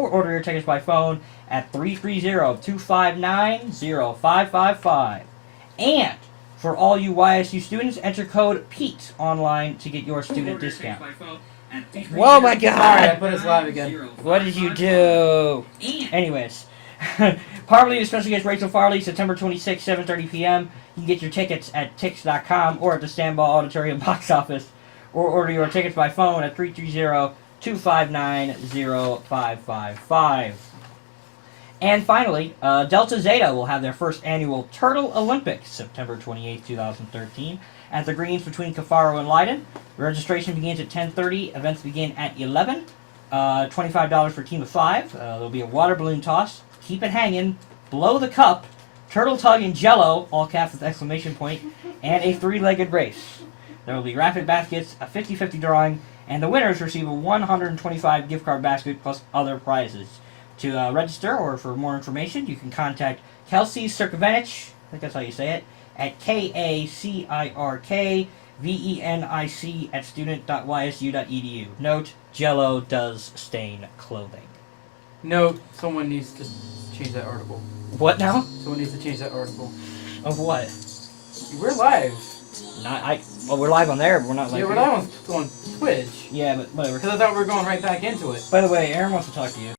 or order your tickets by phone at 330-259-0555. And for all you YSU students, enter code PETE online to get your student discount. Whoa, my God! Sorry, I put us live again. What did you do? Anyways, Parmalee especially gets Rachel Farley September 26, 7:30 p.m. You can get your tickets at Tix.com or at the Standball Auditorium box office, or order your tickets by phone at 330-259-0555. And finally, Delta Zeta will have their first annual Turtle Olympics September 28, 2013 at the greens between Cafaro and Leiden. Registration begins at 10:30. Events begin at 11. $25 for a team of 5. There'll be a water balloon toss. Keep it hanging. Blow the cup. Turtle tug and jello, all caps with exclamation point, and a 3-legged race. There will be rapid baskets, a 50-50 drawing, and the winners receive a 125 gift card basket plus other prizes. To register or for more information, you can contact Kelsey Cirkvenic, I think that's how you say it, at KACIRKVENIC at student.ysu.edu. Note, Jello does stain clothing. No, someone needs to change that article. What now? Someone needs to change that article. Of what? We're live. Well, we're live on there, but we're not like. Yeah, we're live on Twitch. Yeah, but whatever. Because I thought we were going right back into it. By the way, Aaron wants to talk to you.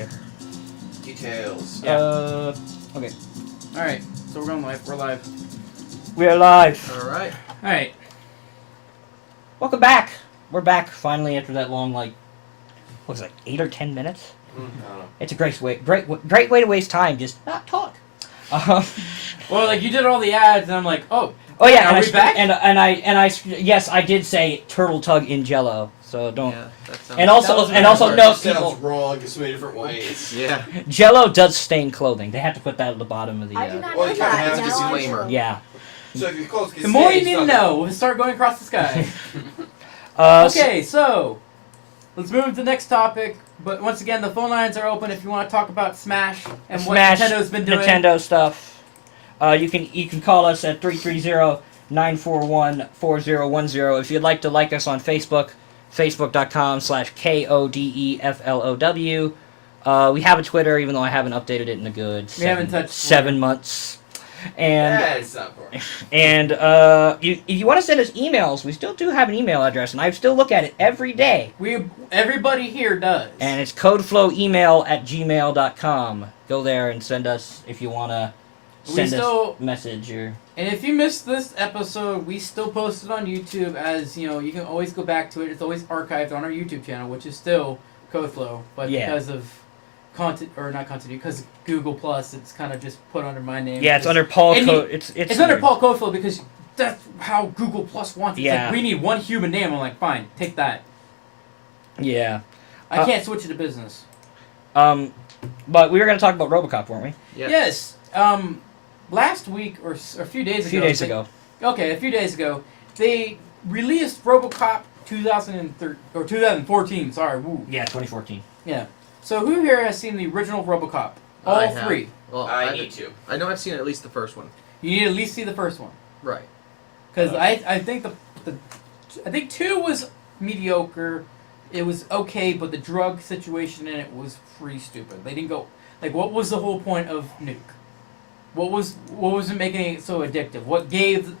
later. Details. Yeah. Okay. All right, so we're going live. We're live. We're live. All right. All right. Welcome back. We're back finally after that long, like, what was it, 8 or 10 minutes? I don't know. It's a great way to waste time. Just not talk. Well, like you did all the ads, and I'm like, oh. Oh yeah, Are and we back? yes, I did say turtle tug in Jello. So don't. Yeah, that sounds. And also no, It sounds people, wrong in so many different ways. Yeah. Jello does stain clothing. They have to put that at the bottom of the. I did not Well, know you kinda that. have to Now I disclaimer. know. Yeah. So if you're close, The more you need to know, we'll start going across the sky. So- Okay, so let's move to the next topic. But once again, the phone lines are open if you want to talk about Smash and Smash, what Nintendo's been doing. Nintendo stuff. You can call us at 330-941-4010 if you'd like to like us on Facebook, facebook.com/KODEFLOW. We have a Twitter, even though I haven't updated it in a good We haven't touched 7 months. And That's not important. and if you want to send us emails, we still do have an email address, and I still look at it every day. Everybody here does. And it's codeflowemail@gmail.com. Go there and send us if you want to send us a message or. And if you missed this episode, we still post it on YouTube. As you know, you can always go back to it. It's always archived on our YouTube channel, which is still CodeFlow, but Yeah. because of because of Google Plus, it's kind of just put under my name. Yeah, it's under Paul And Code. It's It's under weird. Paul CodeFlow because that's how Google Plus wants it. It's Yeah. like, we need one human name. I'm like, fine, take that. Yeah. I can't switch it to business. But we were going to talk about RoboCop, weren't we? Yeah. Yes. Last week or a few days ago. A few days ago. Okay, a few days ago, they released RoboCop 2014. Sorry, woo. Yeah, 2014. Yeah. So who here has seen the original RoboCop? All I have. three. Well, I need to. I know I've seen at least the first one. You need to at least see the first one, Right. because I think I think 2 was mediocre. It was okay, but the drug situation in it was pretty stupid. They didn't go like, what was the whole point of Nuke? What was it making it so addictive? What gave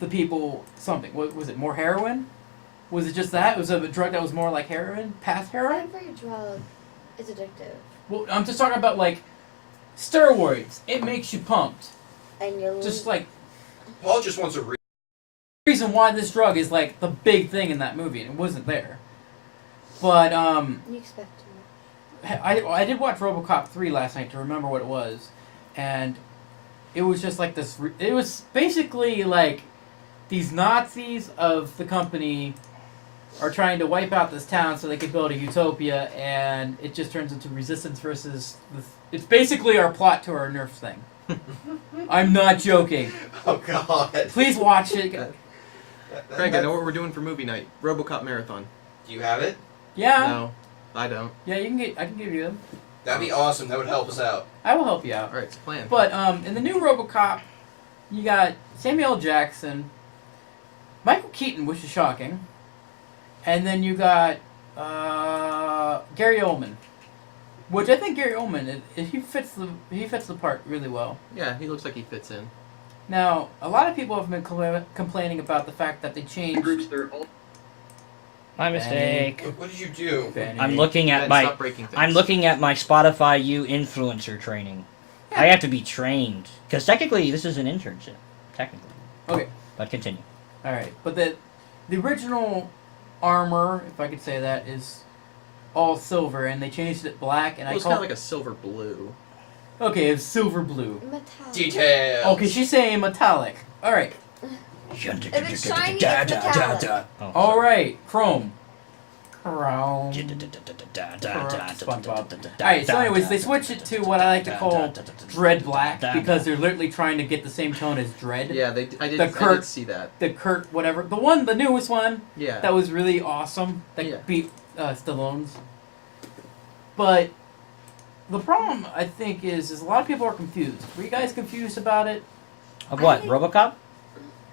the people something? What was it? More heroin? Was it just that? Was it a drug that was more like heroin, path heroin? Every drug is addictive, Well, I'm just talking about like steroids. It makes you pumped. and you Just like Paul just wants to read. reason why this drug is like the big thing in that movie, and it wasn't there. But you expect to. I did watch RoboCop 3 last night to remember what it was, and it was just like this. It was basically like these Nazis of the company are trying to wipe out this town so they can build a utopia, and it just turns into resistance versus. It's basically our plot to our Nerf thing. I'm not joking. Oh God. Please watch it. Craig, I know what we're doing for movie night. RoboCop marathon. Do you have it? Yeah. No, I don't. Yeah, you can get. I can give you them. That'd be awesome. That would help us out. I will help you out. All right, it's a plan. But in the new RoboCop, you got Samuel L. Jackson, Michael Keaton, which is shocking, and then you got Gary Oldman, which I think Gary Oldman he fits the part really well. Yeah, he looks like he fits in. Now, a lot of people have been complaining about the fact that they changed. My mistake. What did you do? Benny. I'm looking at Ben, my stop breaking things. I'm looking at my Spotify U influencer training. I have to be trained because technically this is an internship. Technically. Okay. But continue. All right, but the original armor, if I could say that, is all silver, and they changed it black, and Well, I it's call kind of like a silver blue. okay, it's silver blue. Metallic. Details. Okay, she's saying metallic. All right. If it's shiny, it's metallic. All right, Chrome. Chrome. Alright, so anyways, they switched it to what I like to call Dread Black because they're literally trying to get the same tone as Dread. Yeah, I The did Kurt- see that. The Kurt, whatever. The newest one, Yeah. that was really awesome. That Yeah. beat Stallone's. But the problem, I think, is a lot of people are confused. Were you guys confused about it? Of what? RoboCop?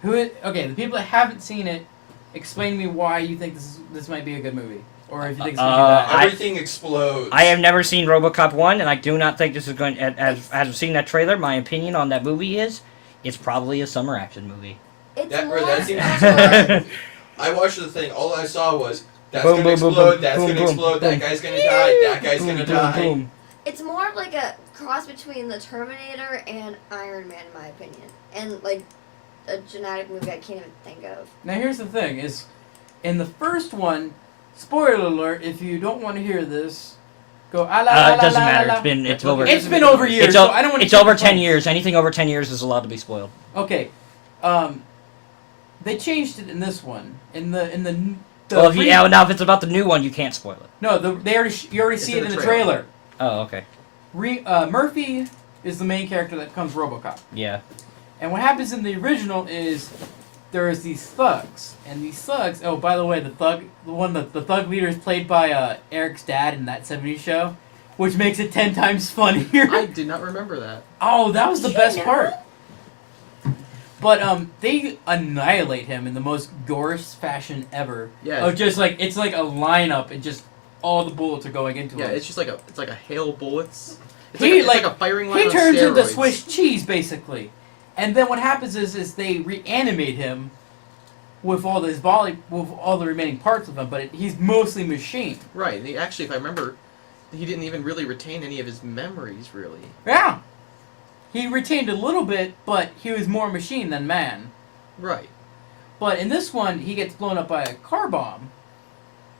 Okay, the people that haven't seen it, explain to me why you think this might be a good movie. Or if you think it's going to do that. Everything explodes. I have never seen RoboCop 1, and I do not think this is going. As I've seen that trailer, my opinion on that movie is, it's probably a summer action movie. It's That- more that seems- like- I watched the thing. All I saw was that's Boom, gonna boom, boom, explode. boom, That's boom, gonna boom, explode. boom. That guy's gonna die. That guy's Boom, gonna boom, die. boom. It's more of like a cross between the Terminator and Iron Man, in my opinion, and like a genetic movie I can't even think of. Now here's the thing: is in the first one, spoiler alert. If you don't want to hear this, go. It doesn't matter. It's been over years, so I don't want to. It's over 10 years. Anything over 10 years is allowed to be spoiled. Okay, they changed it in this one. In the Well, now if it's about the new one, you can't spoil it. No, you already see it in the trailer. Oh, okay. Murphy is the main character that becomes RoboCop. Yeah. And what happens in the original is there's these thugs, and these thugs. Oh, by the way, the thug leader is played by Eric's dad in that '70s show, which makes it 10 times funnier. I did not remember that. Oh, that was the Did best you know? part. But they annihilate him in the most gorish fashion ever. Yeah. Of just like it's like a lineup, and just all the bullets are going into Yeah, him. it's just like a hail of bullets. It's He, like a firing line He on turns into steroids. Swiss cheese, basically. And then what happens is they reanimate him with all his body, with all the remaining parts of him, but he's mostly machine. Right. And actually, if I remember, he didn't even really retain any of his memories, really. Yeah. He retained a little bit, but he was more machine than man. Right. But in this one, he gets blown up by a car bomb,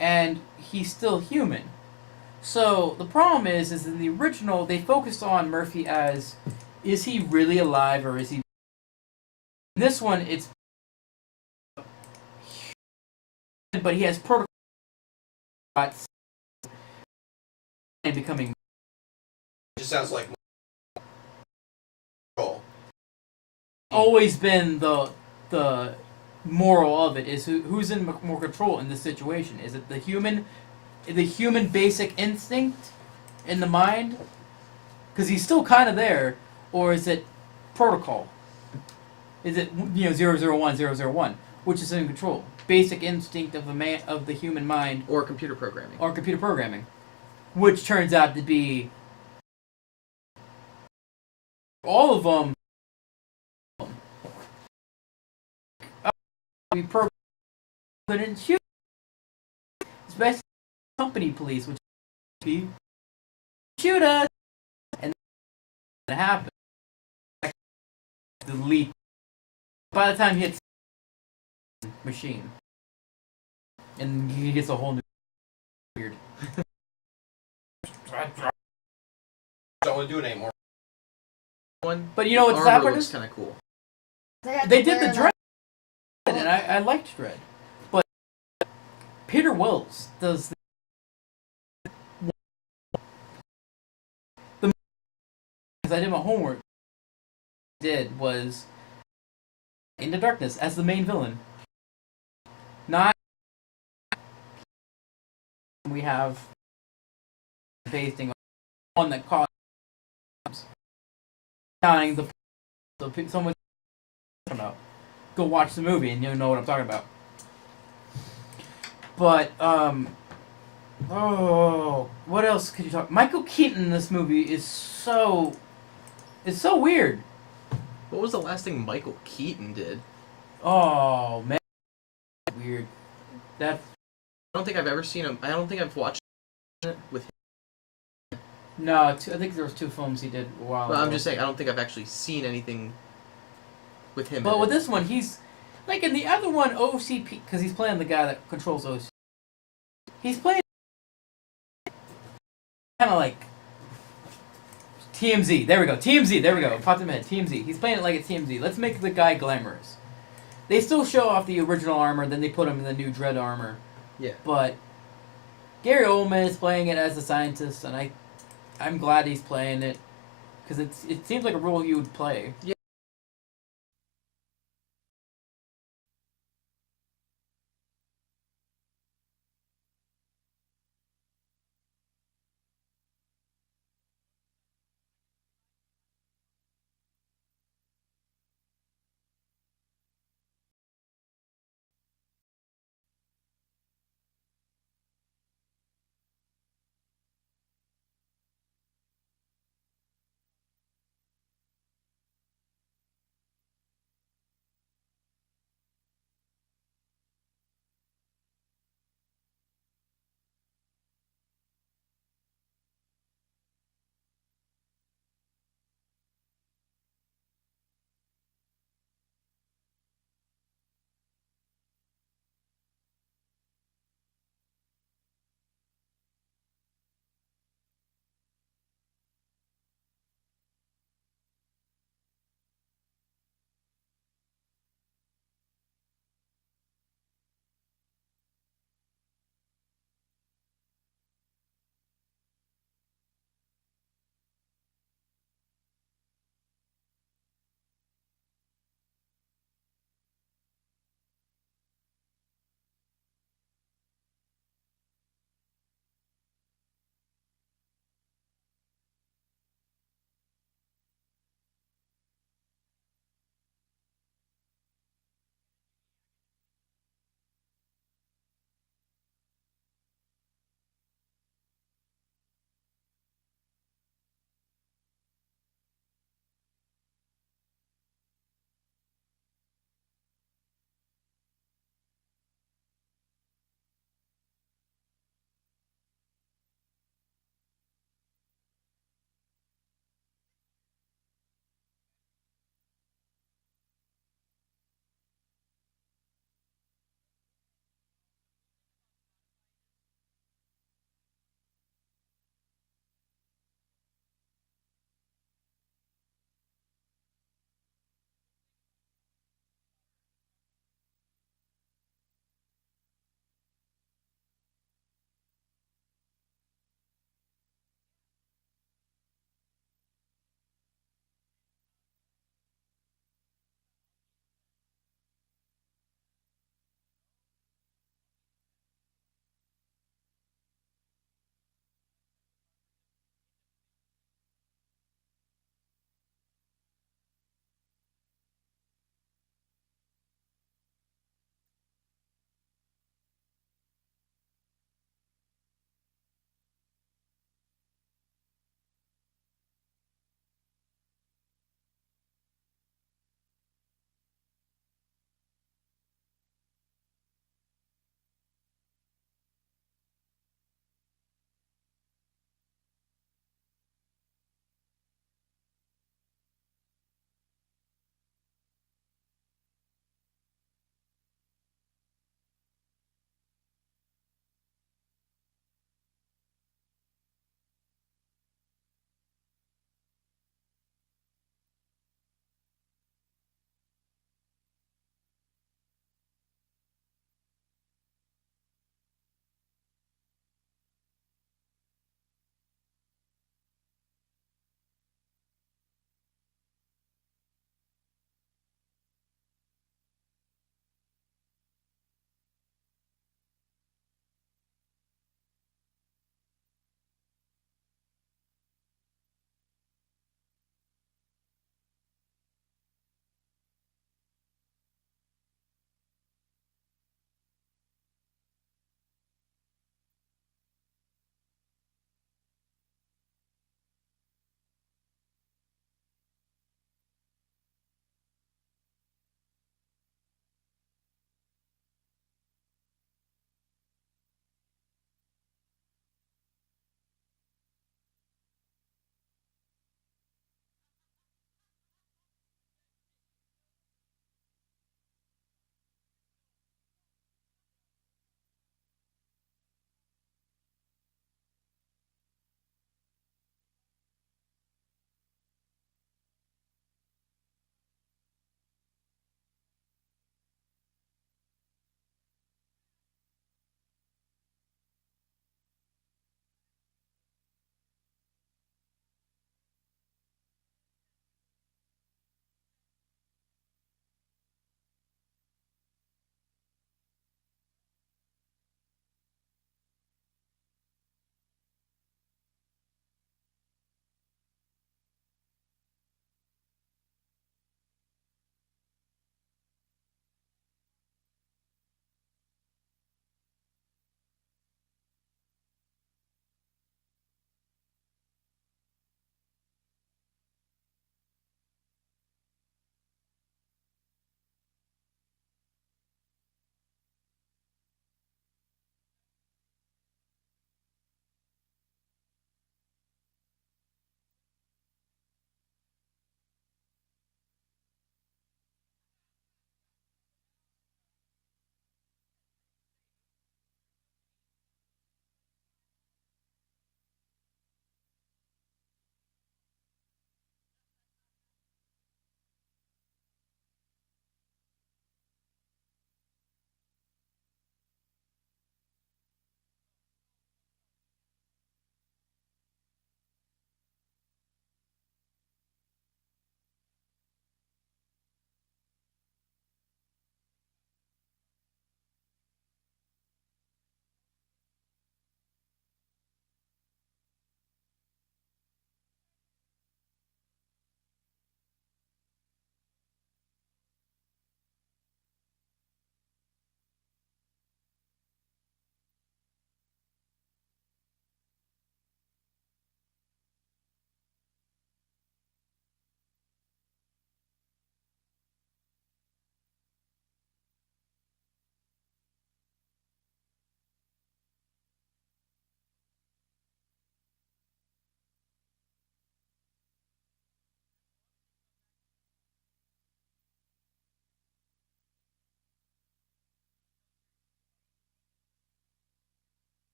and he's still human. So the problem is in the original, they focused on Murphy as, is he really alive or is he... In this one, it's... But he has protocol and becoming... It just sounds like control. Always been the moral of it is who's in more control in this situation. Is it the human basic instinct in the mind, because he's still kind of there, or is it protocol? Is it 001 which is in control? Basic instinct of the human mind, Or computer programming. which turns out to be all of them. We program couldn't shoot, especially company police, which be shoot us, and it happens. Delete. By the time he hits machine, and he gets a whole new weird. Don't want to do it anymore. One. But you know what's that armor part looks is? kind of cool. They did the Dread, and I liked Dread, but Peter Wells does the. I did my homework. Did was Into Darkness as the main villain. Not we have basing on one that caused counting the someone about. Go watch the movie and you'll know what I'm talking about. But what else could you talk? Michael Keaton in this movie is so weird. What was the last thing Michael Keaton did? Oh man, weird. That I don't think I've ever seen him. I don't think I've watched it with him. no, I think there was 2 films he did a while Well, ago. I'm just saying, I don't think I've actually seen anything with him. But in with it. this one, he's like in the other one, OCP, because he's playing the guy that controls OCP. He's playing kind of like TMZ. There we go. TMZ. There we go. It popped in my head. TMZ. He's playing it like a TMZ. Let's make the guy glamorous. They still show off the original armor, then they put him in the new Dread armor. Yeah. But Gary Oldman is playing it as a scientist, and I'm glad he's playing it because it seems like a role he would play. Yeah.